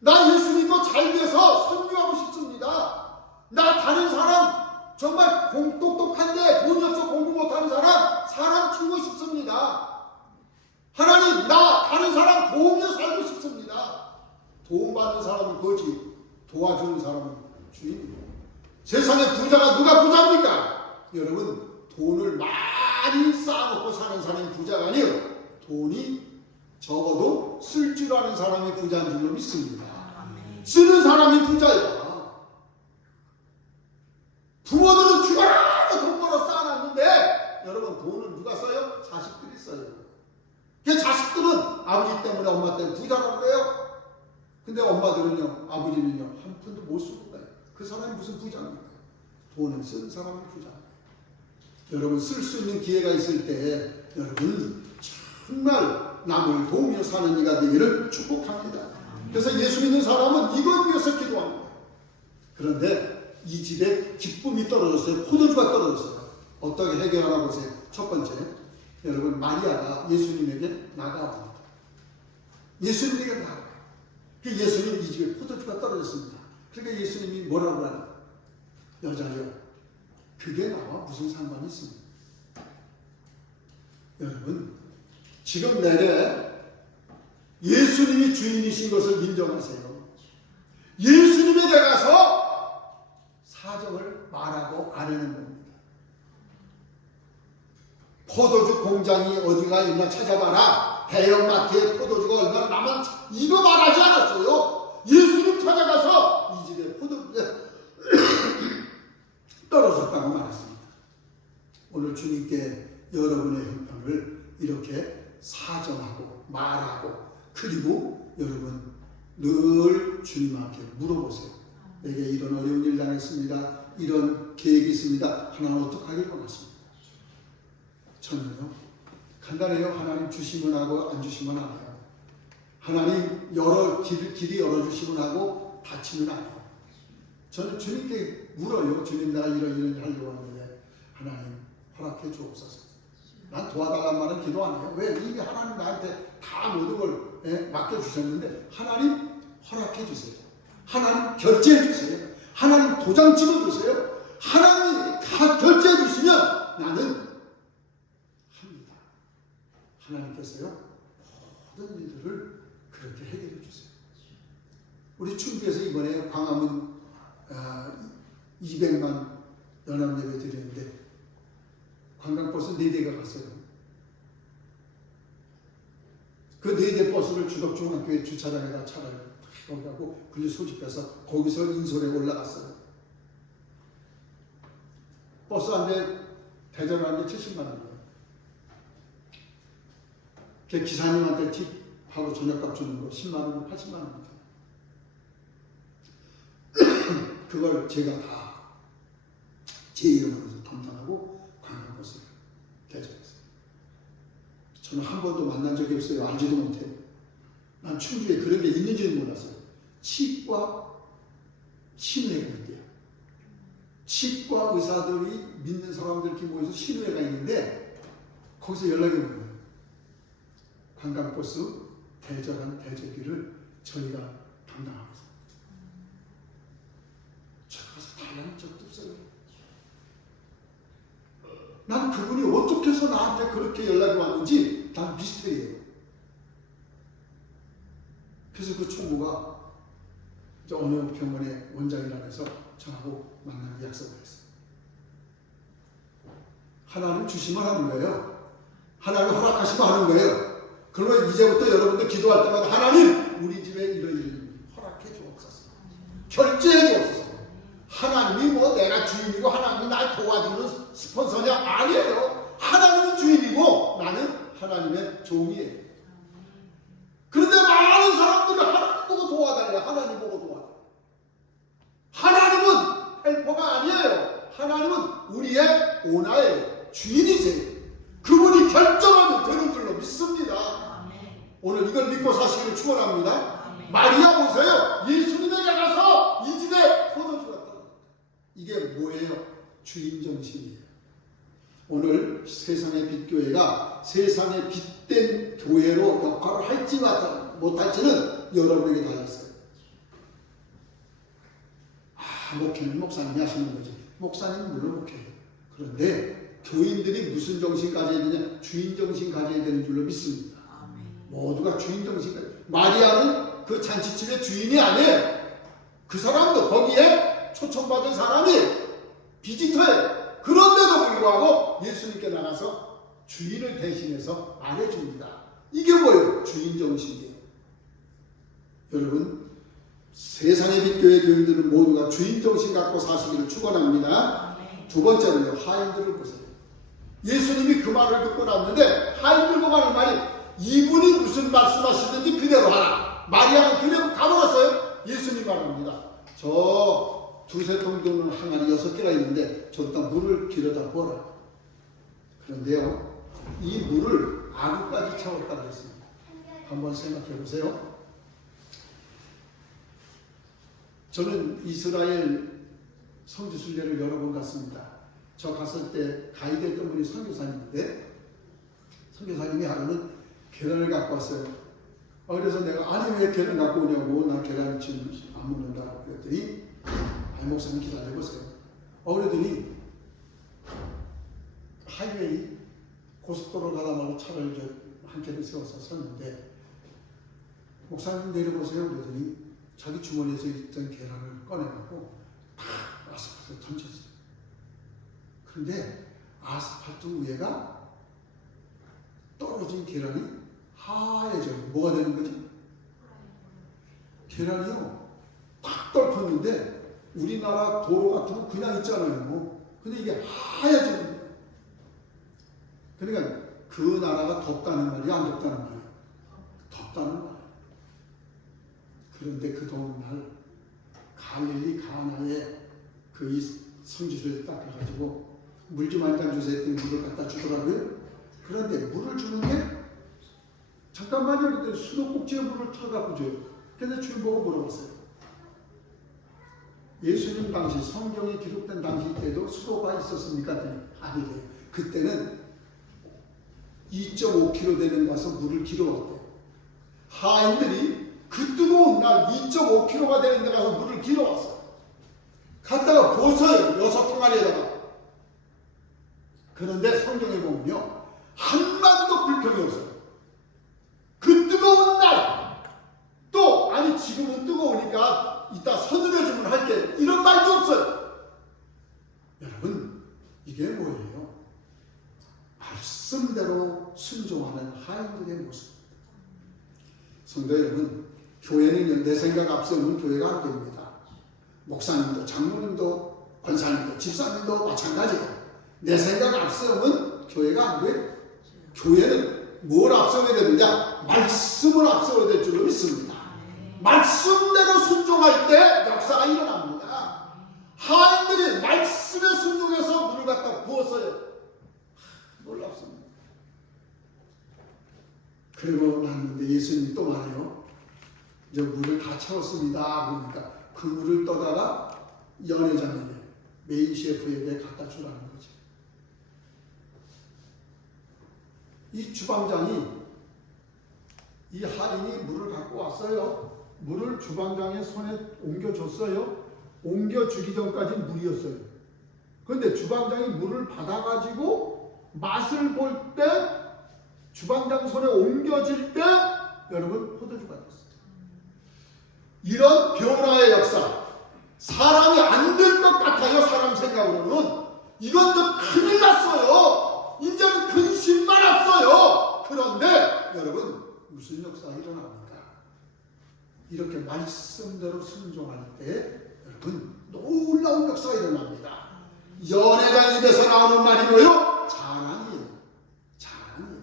나 예수 믿고 잘 돼서 선교하고 싶습니다. 나 다른 사람 정말 똑똑한데 돈이 없어 공부 못하는 사람 키우고 싶습니다. 하나님 나 다른 사람 도우며 살고 싶습니다. 도움받는 사람은 거지 도와주는 사람은 주인이에요. 세상에 부자가 누가 부자입니까? 여러분 돈을 많이 쌓아놓고 사는 사람이 부자가 아니에요. 돈이 적어도 쓸 줄 아는 사람이 부자인 줄로 믿습니다. 쓰는 사람이 부자예요. 부모들은 죽어라 돈 벌어 쌓아놨는데 여러분 돈을 누가 써요? 자식들이 써요. 그 자식들은 아버지 때문에 엄마 때문에 부자라고 그래요. 근데 엄마들은요 아버지는요 한 푼도 못 쓰고 가요. 그 사람이 무슨 부자입니까? 돈을 쓰는 사람이 부자입니다. 여러분 쓸 수 있는 기회가 있을 때 여러분 정말 남을 도우며 사는 이가 되기를 축복합니다. 그래서 예수 믿는 사람은 이걸 위해서 기도하는 거예요. 그런데 이 집에 기쁨이 떨어졌어요. 포도주가 떨어졌어요. 어떻게 해결하나 보세요. 첫 번째, 여러분, 마리아가 예수님에게 나가옵니다. 예수님에게 나가요. 그 예수님 이 집에 포도주가 떨어졌습니다. 그러니까 예수님이 뭐라고 하나? 여자여, 그게 나와 무슨 상관이 있습니까? 여러분, 지금 내내 예수님이 주인이신 것을 인정하세요. 예수님에게 가서 사정을 말하고 아뢰는 겁니다. 포도주 공장이 어디가 있나 찾아봐라. 대형마트에 포도주가 얼마나 남은, 이거 말하지 않았어요. 예수님 찾아가서 이 집에 포도주가 떨어졌다고 말했습니다. 오늘 주님께 여러분의 형편을 이렇게 사정하고 말하고, 그리고 여러분 늘 주님 앞에 물어보세요. 내게 이런 어려운 일 당했습니다. 이런 계획이 있습니다. 하나님 어떻게 하길 원하십니까? 저는요, 간단해요. 하나님 주시면 하고 안 주시면 안 해요. 하나님 길이 열어주시면 하고 닫히면 안 해요. 저는 주님께 물어요. 주님, 내가 이런 일 하려고 하는데 하나님 허락해 주옵소서. 난 도와달란 말은 기도 안 해요. 왜? 이미 하나님 나한테 다 모든 걸 맡겨주셨는데 하나님 허락해 주세요. 하나님 결제해 주세요. 하나님 도장 찍어 주세요. 하나님이 다 결제해 주시면 나는 합니다. 하나님께서요, 모든 일들을 그렇게 해결해 주세요. 우리 충주에서 이번에 광화문 200만 연합예배 드렸는데 관광버스 4대가 갔어요. 그 4대 버스를 주덕중학교에 주차장에다 차를 타고 그걸 소집해서 거기서 인솔에 올라갔어요. 버스 한 대, 대전 한 대 70만 원이에요. 그 기사님한테 팁하고 저녁값 주는 거 10만 원, 80만 원입니다. 그걸 제가 다 제 이름으로 담당하고 관광버스를 개조했어요. 저는 한 번도 만난 적이 없어요. 알지도 못해요. 난 충주에 그런 게 있는지는 몰랐어요. 치과 신회가 있대요. 치과 의사들이 믿는 사람들끼리 모여서 신회가 있는데 거기서 연락이 오는 거예요. 관광버스 대절한 대절기를 저희가 담당하고 있어요. 제가 가서 달라는 적도 없어요. 난 그분이 어떻게 해서 나한테 그렇게 연락이 왔는지 난 미스터리예요. 그래서 그 총무가 어느 병원의 원장이라면서 저하고 만나는 약속을 했어요. 하나님 주시면 하는 거예요. 하나님 허락하시면 하는 거예요. 그러면 이제부터 여러분들 기도할 때마다 하나님 우리 집에 이런 허락해 주옵소서. 결제해 주옵소서. 하나님이 뭐 내가 주인이고 하나님이 날 도와주는 스폰서냐? 아니에요. 하나님은 주인이고 나는 하나님의 종이에요. 그런데 많은 사람들이 하나님 보고 도와달래. 하나님 보고 도와달래. 하나님은 헬퍼가 아니에요. 하나님은 우리의 오너예요. 주인이세요. 그분이 결정하면 되는 줄로 믿습니다. 오늘 이걸 믿고 사시기를 축원합니다. 마리아 보세요. 예수님에게 가서 이 집에 포도주가 떨어졌다. 이게 뭐예요? 주인 정신이에요. 오늘 세상의 빛교회가 세상의 빛된 교회로 역할을 할지 못할지는 여러분에게 달렸어요. 목회는 목사님이 하시는 거죠. 목사님은 물론 목회예요. 그런데 교인들이 무슨 정신 가져야 되냐? 주인 정신 가져야 되는 줄로 믿습니다. 모두가 주인 정신 마리아는 그 잔치집의 주인이 아니에요. 그 사람도 거기에 초청받은 사람이 비지터예요. 그런데도 불구하고 예수님께 나가서 주인을 대신해서 말해줍니다. 이게 뭐예요? 주인 정신이에요. 여러분, 세상의 빛교회 교인들은 모두가 주인 정신 갖고 사시기를 축원합니다. 두 번째로요, 하인들을 보세요. 예수님이 그 말을 듣고 났는데 하인들과 하는 말이 이분이 무슨 말씀하시든지 그대로 하라. 마리아는 그대로 가버렸어요. 예수님 말합니다. 저 두세 통 되는 항아리 6개가 있는데 저기다 물을 길어다 부어라. 그런데요, 이 물을 아구까지 채웠다고 했습니다. 한번 생각해 보세요. 저는 이스라엘 성지순례를 여러 번 갔습니다. 저 갔을 때 가이드했던 분이 선교사님인데 선교사님이 하루는 계란을 갖고 왔어요. 그래서 내가 아니 왜 계란 갖고 오냐고, 나 계란 지금 안 먹는다 그랬더니 아니 목사님 기다려보세요. 그러더니 하이웨이 고속도로 가다 말고 차를 한 켠에 세워서 섰는데 목사님 내려보세요 그러더니 자기 주머니에서 있던 계란을 꺼내갖고 탁 아스팔트에 던졌어요. 그런데 아스팔트 위에가 떨어진 계란이 하얘져요. 뭐가 되는 거지? 계란이요 탁 떨궜는데 우리나라 도로 같은 거 그냥 있잖아요. 근데 이게 하얘지는 거예요. 그러니까 그 나라가 덥다는 말이야, 안 덥다는 말이야? 덥다는 말이야. 그런데 그 더운 날 갈릴리 가나에 그 성지순례를 딱 가가지고 물 좀 한 잔 주세요 했더니 물을 갖다 주더라고요. 그런데 물을 주는 게 잠깐만요. 그때 수도꼭지에 물을 틀어갖고 줘요. 그래서 주인 보고 물어봤어요. 예수님 당시 성경이 기록된 당시 때도 수도가 있었습니까? 아니래요. 그때는 2.5kg 되는 가서 물을 길어왔대요. 하인들이 그 뜨거운 날 2.5kg가 되는 데 가서 물을 길어왔어요. 갔다가 보서요. 6항아리에다가. 그런데 성경에 보면요. 한마디도 불평이 없어요. 그 뜨거운 날, 또 아니 지금은 뜨거우니까 이따 서늘해지면 할게, 이런 말도 없어요. 여러분 이게 뭐예요? 말씀대로 순종하는 하인들의 모습. 성도 여러분, 교회는 내 생각 앞서는 교회가 안 됩니다. 목사님도 장로님도 권사님도 집사님도 마찬가지예요. 내 생각 앞서면 교회가 안 돼요. 교회는 뭘 앞서야 되느냐? 말씀을 앞서야 될 줄로 믿습니다. 말씀대로 순종할 때 역사가 일어납니다. 하인들이 말씀에 순종해서 물을 갖다 부었어요. 놀랍습니다. 그리고 났는데 예수님이 또 말해요. 이제 물을 다 채웠습니다. 그러니까 그 물을 떠다가 연회장에게, 메인 셰프에게 갖다 주라는 거죠. 이 주방장이, 이 하인이 물을 갖고 왔어요. 물을 주방장의 손에 옮겨줬어요. 옮겨주기 전까지 물이었어요. 그런데 주방장이 물을 받아가지고 맛을 볼 때, 주방장 손에 옮겨질 때 여러분 포도주가 됐어요. 이런 변화의 역사, 사람이 안 될 것 같아요. 사람 생각으로는 이건 좀 큰일 났어요. 이제는 근심만 앞서요. 그런데 여러분 무슨 역사가 일어납니까? 이렇게 말씀대로 순종할 때 여러분 놀라운 역사가 일어납니다. 연회장 입에서 나오는 말이 뭐예요? 자랑이에요. 자랑이에요.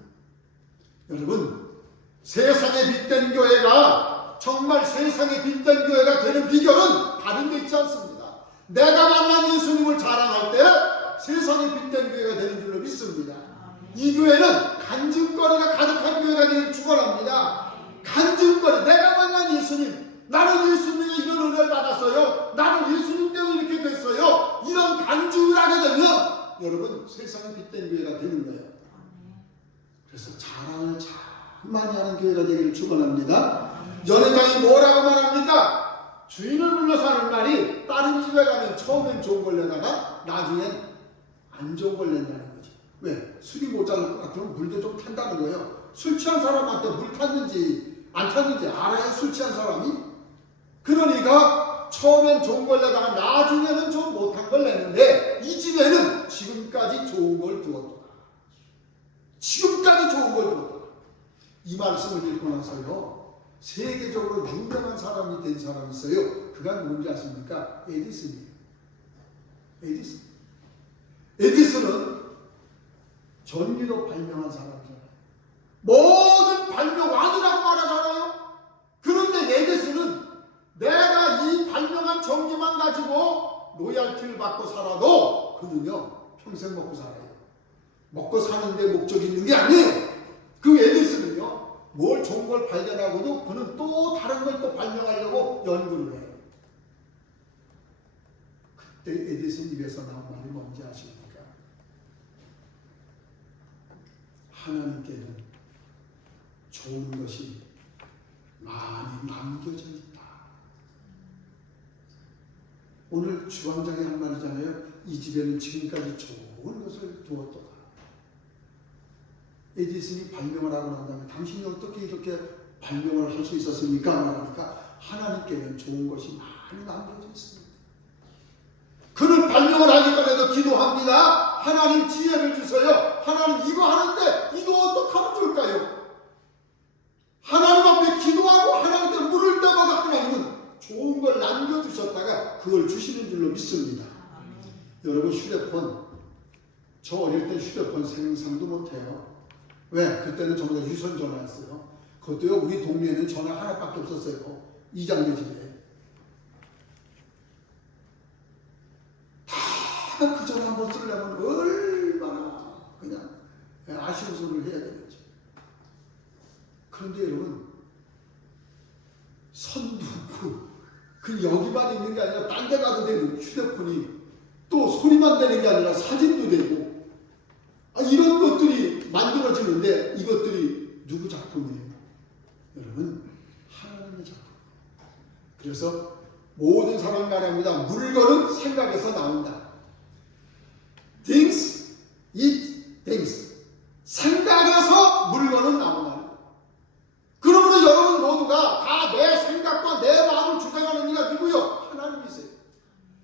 여러분 세상에 빛된 교회가 정말 세상에 빛된 교회가 되는 비결은 다른 데 있지 않습니다. 내가 만난 예수님을 자랑할 때 세상에 빛된 교회가 되는 줄로 믿습니다. 이 교회는 간증거리가 가득한 교회가 되길 축원합니다. 간증거리, 내가 만난 예수님, 나는 예수님에게 이런 은혜를 받았어요. 나는 예수님 때문에 이렇게 됐어요. 이런 간증을 하게 되면 여러분 세상에 빛된 교회가 되는 거예요. 그래서 자랑을 참 많이 하는 교회가 되기를 축원합니다. 연회장이 뭐라고 말합니까? 주인을 불러서 하는 말이 다른 집에 가면 처음엔 좋은 걸 내다가 나중엔 안 좋은 걸 낸다는 거지. 왜? 술이 모자랄 것 같으면 물도 좀 탄다는 거예요. 술 취한 사람한테 물 탔는지 안 탔는지 알아야 술 취한 사람이. 그러니까 처음엔 좋은 걸 내다가 나중에는 좀 못한 걸 내는데 이 집에는 지금까지 좋은 걸 두었더라. 지금까지 좋은 걸 두었더라. 이 말씀을 읽고 나서요. 세계적으로 유명한 사람이 된 사람이 있어요. 그가 누군지 아십니까? 에디슨이에요. 에디슨. 에디슨은 전기도 발명한 사람이잖아요. 모든 발명 왕이라고 말하잖아요. 그런데 에디슨은 내가 이 발명한 전기만 가지고 로얄티를 받고 살아도 그는요 평생 먹고 살아요. 먹고 사는데 목적이 있는 게 아니에요. 그 에디슨은요 뭘 좋은 걸 발견하고도 그는 또 다른 걸 또 발명하려고 연구를 해요. 그때 에디슨 입에서 나온 말이 뭔지 아십니까? 하나님께는 좋은 것이 많이 남겨져 있다. 오늘 주방장이 한 말이잖아요. 이 집에는 지금까지 좋은 것을 두었도다. 에디슨이 발명을 하고 난 다음에 당신이 어떻게 이렇게 발명을 할 수 있었습니까? 말하니까 하나님께는 좋은 것이 많이 남겨져 있습니다. 그는 발명을 하기 전에도 기도합니다. 하나님 지혜를 주세요. 하나님 이거 하는데 이거 어떻게 하면 좋을까요? 하나님 앞에 기도하고 하나님께 물을 때마다 하나님은 좋은 걸 남겨두셨다가 그걸 주시는 줄로 믿습니다. 여러분 휴대폰, 저 어릴 때 휴대폰 생각도 못해요. 왜? 그때는 전부 다 유선 전화였어요. 그것도요 우리 동네에는 전화 하나밖에 없었어요. 이장내 집에. 다 그 전화 한번 쓰려면 얼마나 그냥 아쉬운 소리를 해야 되겠죠. 그런데 여러분 선도 그 여기만 있는 게 아니라 딴 데 가도 되는 휴대폰이 또 소리만 되는 게 아니라 사진도 되고 이런 것들이 만들어지는데 이것들이 누구 작품이에요? 여러분 하나님의 작품. 그래서 모든 사람이 말합니다. 물건은 생각에서 나온다. Things eat things. 생각에서 물건은 나온다. 그러므로 여러분 모두가 다 내 생각과 내 마음을 주장하는 이가 누구요? 하나님이세요.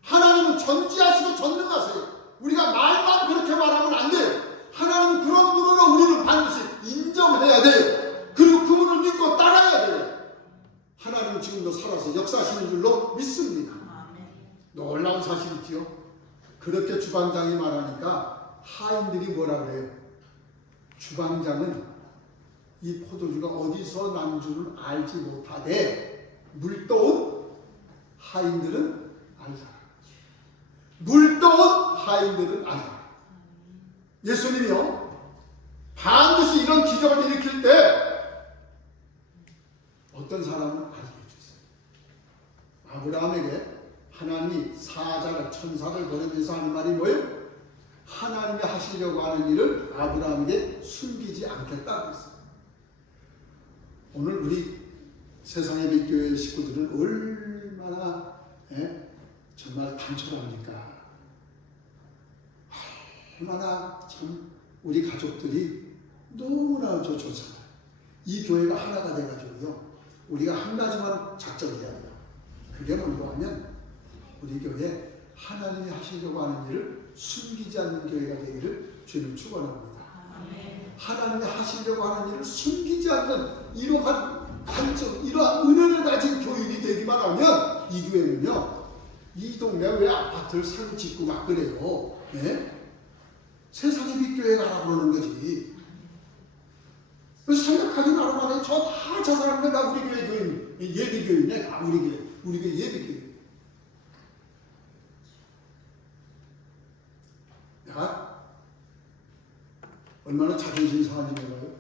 하나님은 전지하시고 전능하세요. 우리가 말만 그렇게 말하면 안 돼요. 하나님은 그런 분으로 우리는 반드시 인정해야 돼요. 그리고 그분을 믿고 따라야 돼요. 하나님은 지금도 살아서 역사하시는 줄로 믿습니다. 놀라운 사실이지요. 그렇게 주방장이 말하니까 하인들이 뭐라 그래요? 주방장은 이 포도주가 어디서 난 줄을 알지 못하되 물떠온 하인들은 알다. 물떠온 하인들은 알다. 예수님이요 반드시 이런 기적을 일으킬 때 어떤 사람은 알게 해줬어요. 아브라함에게 하나님이 사자를 천사를 보내면서 하는 말이 뭐예요? 하나님이 하시려고 하는 일을 아브라함에게 숨기지 않겠다 그랬어요. 오늘 우리 세상의 빛교회 식구들은 얼마나 정말 단촐합니까? 얼마나 참 우리 가족들이 너무나 좋잖아요. 이 교회가 하나가 돼가지고요. 우리가 한 가지만 작정해야 돼요. 그게 뭔가 하면 우리 교회 하나님이 하시려고 하는 일을 숨기지 않는 교회가 되기를 주님 축원합니다. 하나님이 하시려고 하는 일을 숨기지 않는 이러한 관점, 이러한 은혜를 가진 교인이 되기만 하면 이 교회는요, 이 동네에 왜 아파트를 새로 짓고 막 그래요? 세상의 빛교회가라고 그러는 거지. 생각하기 나름만에 저 사람들 다 우리 교회 교인, 예비교인이야. 다 우리 교회 예비교인. 내가 얼마나 자존심이 상한지 몰라요.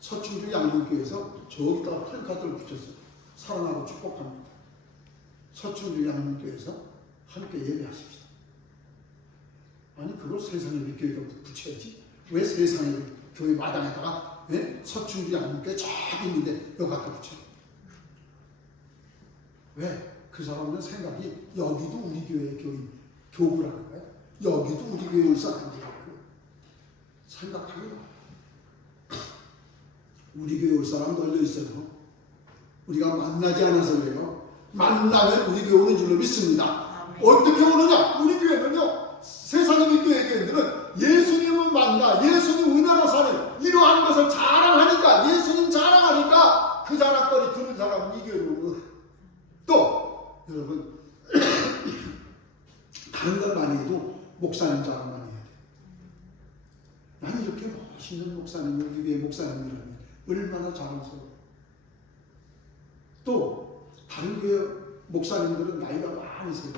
서충주 양문교에서 저기다가 플랜카드를 붙였어요. 사랑하고 축복합니다. 서충주 양문교에서 함께 예배하십시다. 아니 그걸 세상의 빛교회가 붙여야지. 왜 세상의 교회 마당에다가 서충주 양문교회 쫙 있는데 여기 갖다 붙여요. 왜? 그 사람들은 생각이 여기도 우리 교회의 교구라는 거예요. 여기도 우리 교회 올 사람들이라고 생각하기도 해요. 우리 교회 올 사람 널려 있어요. 우리가 만나지 않아서 그래요. 만나면 우리 교회 오는 줄로 믿습니다. 어떻게 오느냐? 우리 교회는요, 세상의 믿교회 교회들은 예수님을 만나 예수님 은혜로 사는 이러한 것을 자랑하니까, 예수님 자랑하니까 그 자랑거리 들은 사람은 이 교회로 오고, 또 여러분 다른 걸 많이 해도 목사님 자랑 많이 해야 돼요. 난 이렇게 멋있는 목사님을, 우리 교회 목사님이라면 얼마나 자랑스러워. 또 다른 교회 목사님들은 나이가 많으세요.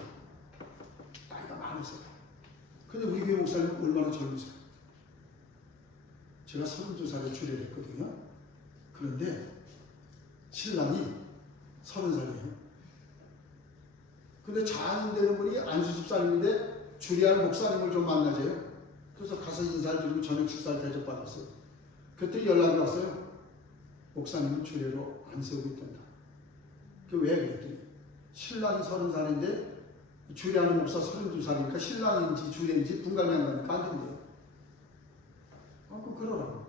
근데 우리 교회 목사님 얼마나 젊으세요? 제가 32살에 주례를 했거든요. 그런데 신랑이 30살이에요. 근데 장인 되는 분이 안수 집사님인데 주례할 목사님을 좀 만나재요. 그래서 가서 인사를 드리고 저녁 식사를 대접받았어요. 그때 연락이 왔어요. 목사님은 주례로 안 세우고 있단다. 왜 그랬더니 신랑이 30살인데 주례하는 목사 32살이니까 신랑인지 주례인지 분간이 안 가니까 안 된대요. 그러라고.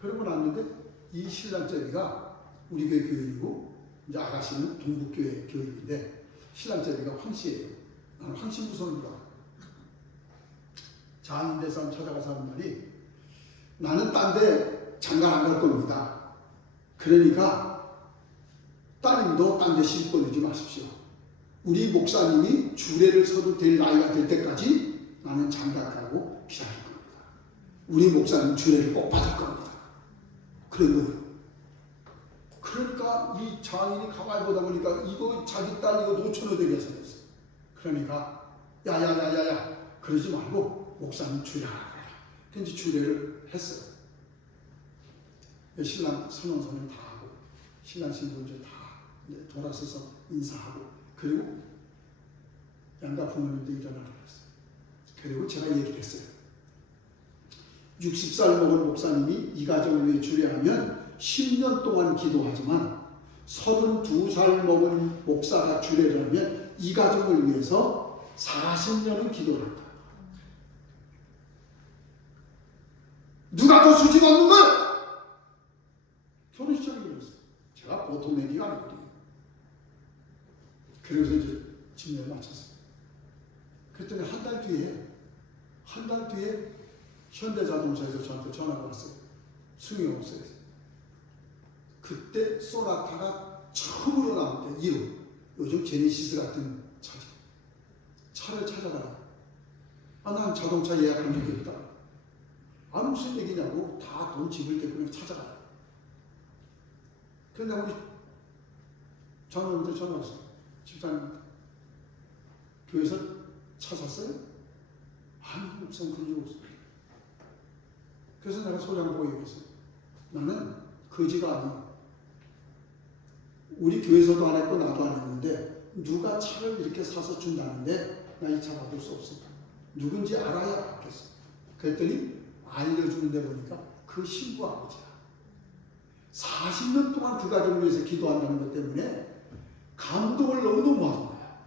그러고 났는데 이 신랑제비가 우리 교회 교인이고 이제 아가씨는 동북교회 교인인데 신랑제비가 황씨예요. 나는 황씨 무서운가. 장인대산 찾아가서 하는 말이 나는 딴 데 장가 안 갈 겁니다. 그러니까 따님도 딴 데 신보내지 마십시오. 우리 목사님이 주례를 서도 될 나이가 될 때까지 나는 장가 가고 기다릴 겁니다. 우리 목사님 주례를 꼭 받을 겁니다. 그런 거예요. 그러니까 이 장인이 가만히 보다 보니까 이거 자기 딸 이거 노처녀 되게 생겼어. 그러니까 야야야야야 그러지 말고 목사님 주례하라. 그래서 주례를 했어요. 신랑 선원선은 다 하고 신랑 신부 이제 다 돌아서서 인사하고 그리고 양가 부모님도 일어나라 그랬어요. 그리고 제가 얘기를 했어요. 60살 먹은 목사님이 이 가정을 위해 주례하면 10년 동안 기도하지만 32살 먹은 목사가 주례를 하면 이 가정을 위해서 40년은 기도를 한다. 누가 더 수직 없는 거야? 결혼식장이 그랬어요. 제가 보통 얘기가 아니거든요. 그래서 이제 집례를 마쳤어요. 그랬더니 한 달 뒤에 현대자동차에서 저한테 전화가 왔어요. 승용업소에서. 그때 소나타가 처음으로 나올 때 1호 요즘 제네시스 같은 차죠. 차를 찾아가라. 난 자동차 예약한 적이 없다. 무슨 얘기냐고 다 돈 집을 때 그냥 찾아가라. 그런데 우리 장로한테 전화 왔어요. 집사님 교회에서 차 샀어요? 아니 목사님 그런 적 없어요. 그래서 내가 소장 보고 얘기했어요. 나는 거지가 아니야. 우리 교회에서도 안 했고 나도 안 했는데 누가 차를 이렇게 사서 준다는데 나 이 차 받을 수 없어. 누군지 알아야 받겠어. 그랬더니 알려주는 데 보니까 그 신부 아버지야. 40년 동안 그 가정을 위해서 기도한다는 것 때문에 감동을 너무너무 받은 거야.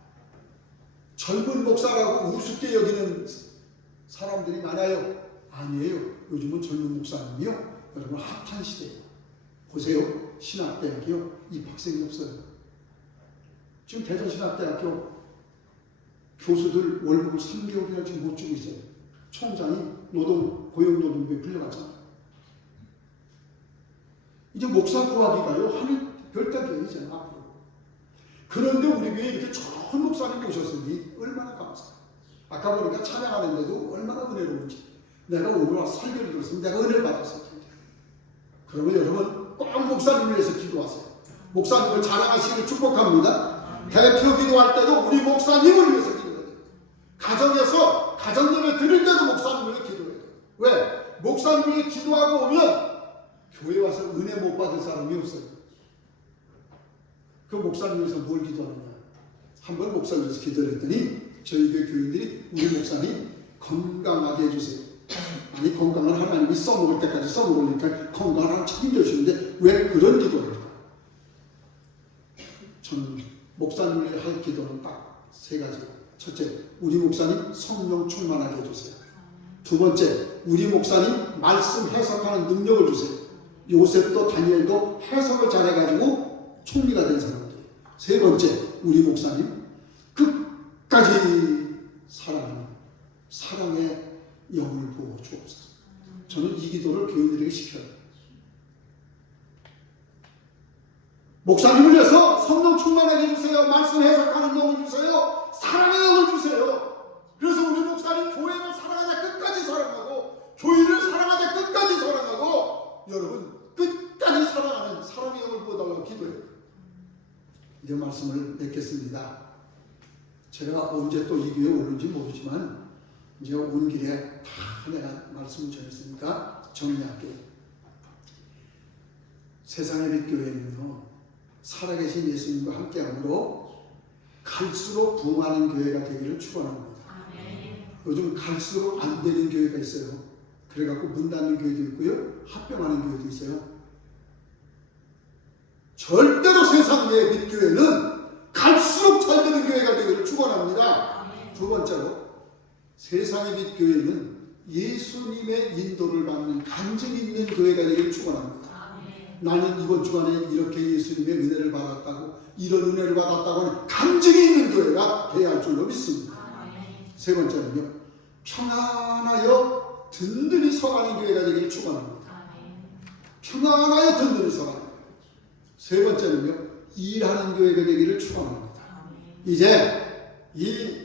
젊은 목사라고 우습게 여기는 사람들이 많아요. 아니에요. 요즘은 젊은 목사님이요. 여러분 핫한 시대예요. 보세요. 신학대학이요. 입학생이 없어요. 지금 대전신학대학교 교수들 월급을 3개월이나 지금 못 주고 있어요. 총장이 고용노동부에 불려갔잖아요. 이제 목사 구하기가요. 하늘 별따기예요. 이제 앞으로. 그런데 우리 교회에 이렇게 좋은 목사님이 오셨으니 얼마나 감사해요. 아까 보니까 찬양하는데도 얼마나 은혜로운지. 내가 오늘 와서 설교를 들었으면 내가 은혜를 받았을 텐데. 그러면 여러분 꼭 목사님을 위해서 기도하세요. 목사님을 자랑하시기를 축복합니다. 대표 기도할 때도 우리 목사님을 위해서 기도해야 돼요. 가정에서 가정예배 드릴 때도 목사님을 위해 기도해야 돼요. 왜? 목사님을 위해 기도하고 오면 교회 와서 은혜 못 받을 사람이 없어요. 그 목사님 위해서 뭘 기도하느냐. 한번 목사님 위해서 기도를 했더니 저희 교회 교인들이 우리 목사님 건강하게 해주세요. 아니 건강을 하나님이 써먹을 때까지 써먹으니까 건강을 책임져 주시는데 왜 그런 기도를 할까? 저는 목사님을 할 기도는 딱 세 가지. 첫째, 우리 목사님 성령 충만하게 해주세요. 두 번째, 우리 목사님 말씀 해석하는 능력을 주세요. 요셉도 다니엘도 해석을 잘해가지고 총리가 된 사람들. 세 번째, 우리 목사님 끝까지 사랑하는 사랑의 영을 부어 주옵소서. 저는 이 기도를 교인들에게 시켜요. 목사님을 위해서 성령 충만하게 해주세요. 말씀 해석하는 영을 주세요. 사랑의 영을 주세요. 그래서 우리 목사님 교회를 사랑하자 끝까지 사랑하고 교인을 사랑하자 끝까지 사랑하고 여러분 끝까지 사랑하는 사랑의 영을 부어달라고 기도해요. 이제 말씀을 맺겠습니다. 제가 언제 또 이 교회에 오는지 모르지만 이제 온 길에 다 내가 말씀을 전했으니까 정리할게요. 세상의 빛 교회는요 살아계신 예수님과 함께함으로 갈수록 부흥하는 교회가 되기를 축원합니다. 요즘 갈수록 안 되는 교회가 있어요. 그래갖고 문 닫는 교회도 있고요, 합병하는 교회도 있어요. 절대로 세상 내 빛교회는 갈수록 잘 되는 교회가 되기를 축원합니다. 두 번째로, 세상의 빛교회는 예수님의 인도를 받는 간증이 있는 교회가 되기를 축원합니다. 나는 이번 주간에 이렇게 예수님의 은혜를 받았다고, 이런 은혜를 받았다고 하는 간증이 있는 교회가 되어야 할 줄로 믿습니다. 세 번째는요, 평안하여 든든히 서가는 교회가 되기를 축원합니다. 평안하여 든든히 서가는 교회. 세 번째는요, 일하는 교회가 되기를 축원합니다. 이제 이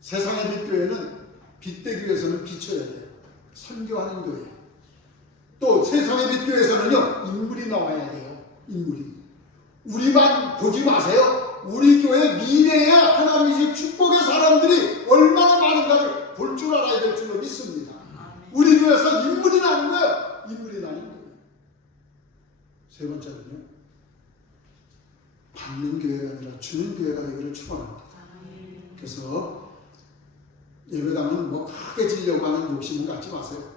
세상의 빛교회는 빛되기 위해서는 비춰야 돼요. 선교하는 교회. 또 세상의 빛교회에서는요, 인물이 나와야 돼요. 인물이. 우리만 보지 마세요. 우리 교회 미래의 하나님의 축복의 사람들이 얼마나 많은가를 볼 줄 알아야 될 줄로 믿습니다. 우리 교회에서 인물이 나는 거예요. 인물이 나는 거예요. 세 번째는요, 받는 교회가 아니라 주는 교회가 되기를 축원합니다. 그래서 예배당은 뭐 크게 지려고 하는 욕심은 갖지 마세요.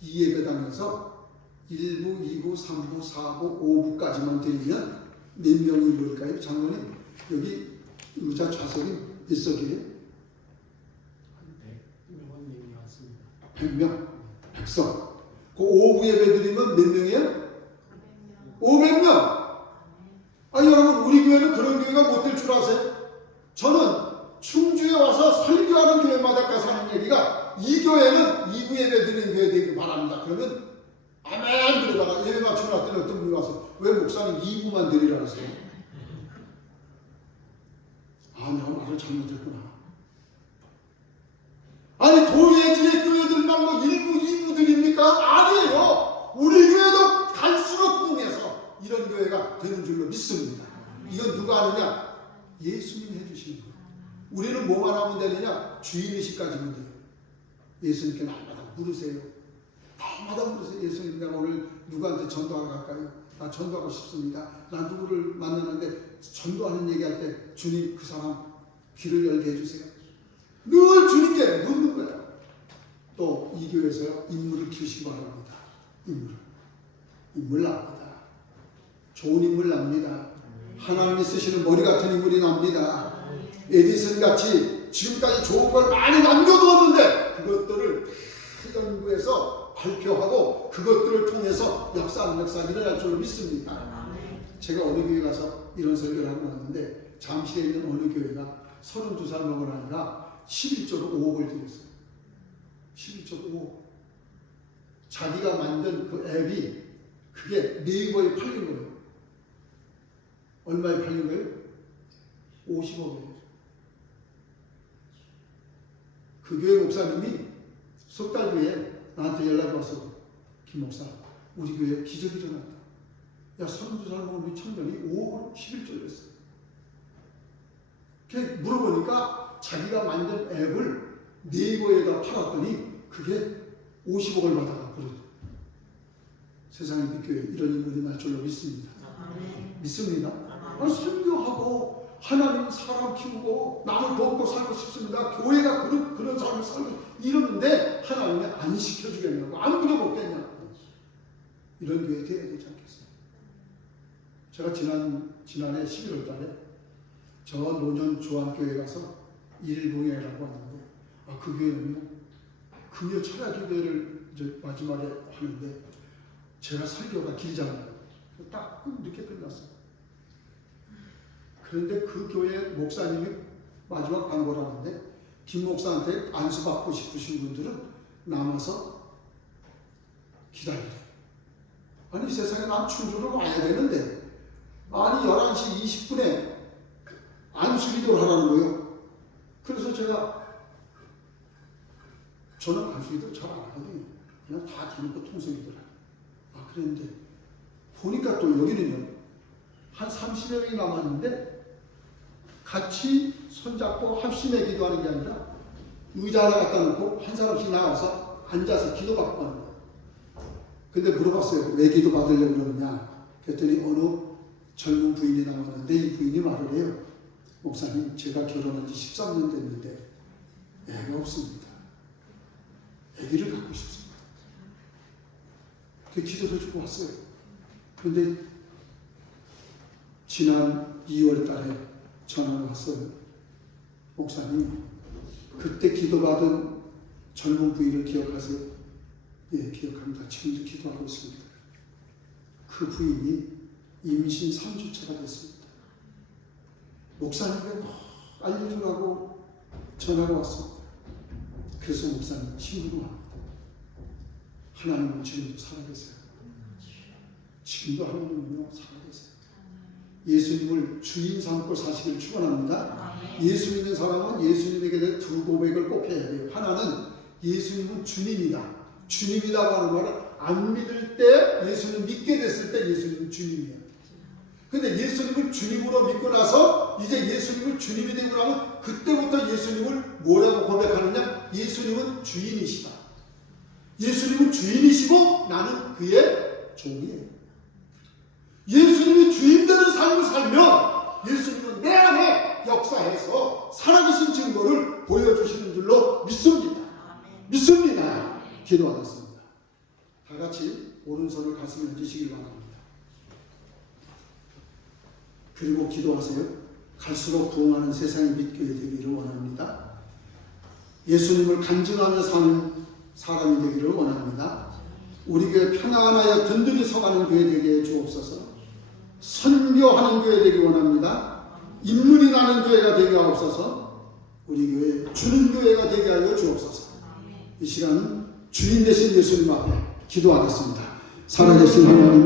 이 예배당에서 1부, 2부, 3부, 4부, 5부까지만 되면 몇 명이 모일까요? 장로님, 여기 의자 좌석이 몇 석이에요? 100명, 100석. 그 5부 예배 드리면 몇 명이에요? 500명. 여러분, 우리 교회는 그런 교회가 못 될 줄 아세요? 저는 충주에 와서 설교하는 교회마다 가서 하는 얘기가, 이 교회는 2부 예배 드리는 교회 되길 바랍니다. 그러면 아멘 그러다가 예배 맞추고 났더니 어떤 분이 와서, 왜 목사님 2부만 드리라 하세요? 내가 말을 잘못했구나. 아니, 도예지의 교회들만 뭐 1부, 2부 드립니까? 아니에요. 우리 교회도 갈수록 부흥해서 이런 교회가 되는 줄로 믿습니다. 이건 누가 하느냐? 예수님이 해주시는 거예요. 우리는 뭐만 하면 되느냐? 주인의식까지면 돼요. 예수님께 날마다 물으세요. 날마다 물으세요. 예수님, 내가 오늘 누구한테 전도하러 갈까요? 나 전도하고 싶습니다. 나 누구를 만나는데 전도하는 얘기할 때, 주님, 그 사람 귀를 열게 해주세요. 늘 주님께 묻는 거예요. 또 이 교회에서 인물을 키우시기 바랍니다. 인물 납니다. 좋은 인물 납니다. 하나님이 쓰시는 머리 같은 인물이 납니다. 에디슨 같이 지금까지 좋은 걸 많이 남겨두었는데 그것들을 연구해서 발표하고 그것들을 통해서 역사가 일어날 줄로 믿습니다. 제가 어느 교회 가서 이런 설교를 하고 왔는데, 잠실에 있는 어느 교회가 32살 먹은 아이가 11조로 5억을 드렸어요. 11조로 5억. 자기가 만든 그 앱이 그게 네이버에 팔린 거예요. 얼마에 팔린 거예요? 50억이에요. 그 교회 목사님이 석 달 뒤에 나한테 연락이 와서, 김 목사, 우리 교회에 기적이 일어났다. 야, 32살 먹은 우리 청년이 5억을 11조를 했어요. 물어보니까 자기가 만든 앱을 네이버에다 팔았더니 그게 50억을 받아가 그러죠. 세상의 빛교회 이런 인물이 날 줄로 믿습니다. 믿습니다. 설교하고 하나님 사람 키우고 남을 돕고 살고 싶습니다. 교회가 그런 삶을 살고 이러는데 하나님이 안 시켜주겠냐고, 안 부려먹겠냐고. 이런 교회 되어야 되지 않겠어요? 제가 지난해 11월 달에 저 노년 조안교회 가서 일붕회라고 하는데, 그 교회는요, 금요 철야기도회를 이제 마지막에 하는데, 제가 설교가 길잖아요. 딱 늦게 끝났어요. 그런데 그 교회 목사님이 마지막 광고를 하는데, 김 목사한테 안수받고 싶으신 분들은 남아서 기다리래. 아니, 세상에 난 충주로 와야 되는데, 아니 11시 20분에 안수기도를 하라는 거예요. 그래서 저는 안수기도 잘 안 하거든요. 그냥 다 대놓고 통성기도를 해요. 그런데 보니까 또 여기는요, 한 30여 명이 남았는데 같이 손잡고 합심해 기도하는 게 아니라 의자 하나 갖다 놓고 한 사람씩 나와서 앉아서 기도받고 가는 거예요. 근데 물어봤어요. 왜 기도 받으려고 그러느냐? 그랬더니 어느 젊은 부인이 나왔는데 이 부인이 말을 해요. 목사님, 제가 결혼한 지 13년 됐는데 애가 없습니다. 아기를 갖고 싶습니다. 그 기도를 주고 왔어요. 그런데 지난 2월 달에 전화가 왔어요. 목사님, 그때 기도받은 젊은 부인을 기억하세요? 예, 기억합니다. 지금도 기도하고 있습니다. 그 부인이 임신 3주차가 됐습니다. 목사님께 알려주라고 전화가 왔습니다. 그래서 목사님 친구로 합니다. 하나님은 지금도 살아계세요. 지금도 하나님은요 살아계세요. 예수님을 주인 삼고 사시기를 축원합니다. 예수 믿는 사람은 예수님에게 대해 두 고백을 꼭 해야 돼요. 하나는 예수님은 주님이다. 주님이라고 하는 말을 안 믿을 때, 예수님 믿게 됐을 때 예수님은 주님이에요. 근데 예수님을 주님으로 믿고 나서 이제 예수님을 주님이 되고 나면 그때부터 예수님을 뭐라고 고백하느냐? 예수님은 주인이시다. 예수님은 주인이시고 나는 그의 종이에요. 예수님이 주인되는 삶을 살면 예수님은 내 안에 역사해서 살아계신 증거를 보여주시는 줄로 믿습니다. 믿습니다. 기도하겠습니다. 다 같이 오른손을 가슴에 얹으시길 바랍니다. 그리고 기도하세요. 갈수록 부흥하는 세상의 밑교회 되기를 원합니다. 예수님을 간증하며 사는 사람이 되기를 원합니다. 우리 교회 평안하여 든든히 서가는 교회 되게 해 주옵소서. 선교하는 교회 되기 원합니다. 인물이 나는 교회가 되게 하옵소서. 우리 교회 주는 교회가 되게 하여 주옵소서. 이 시간 주인 되신 예수님 앞에 기도하겠습니다. 살아계신 하나님,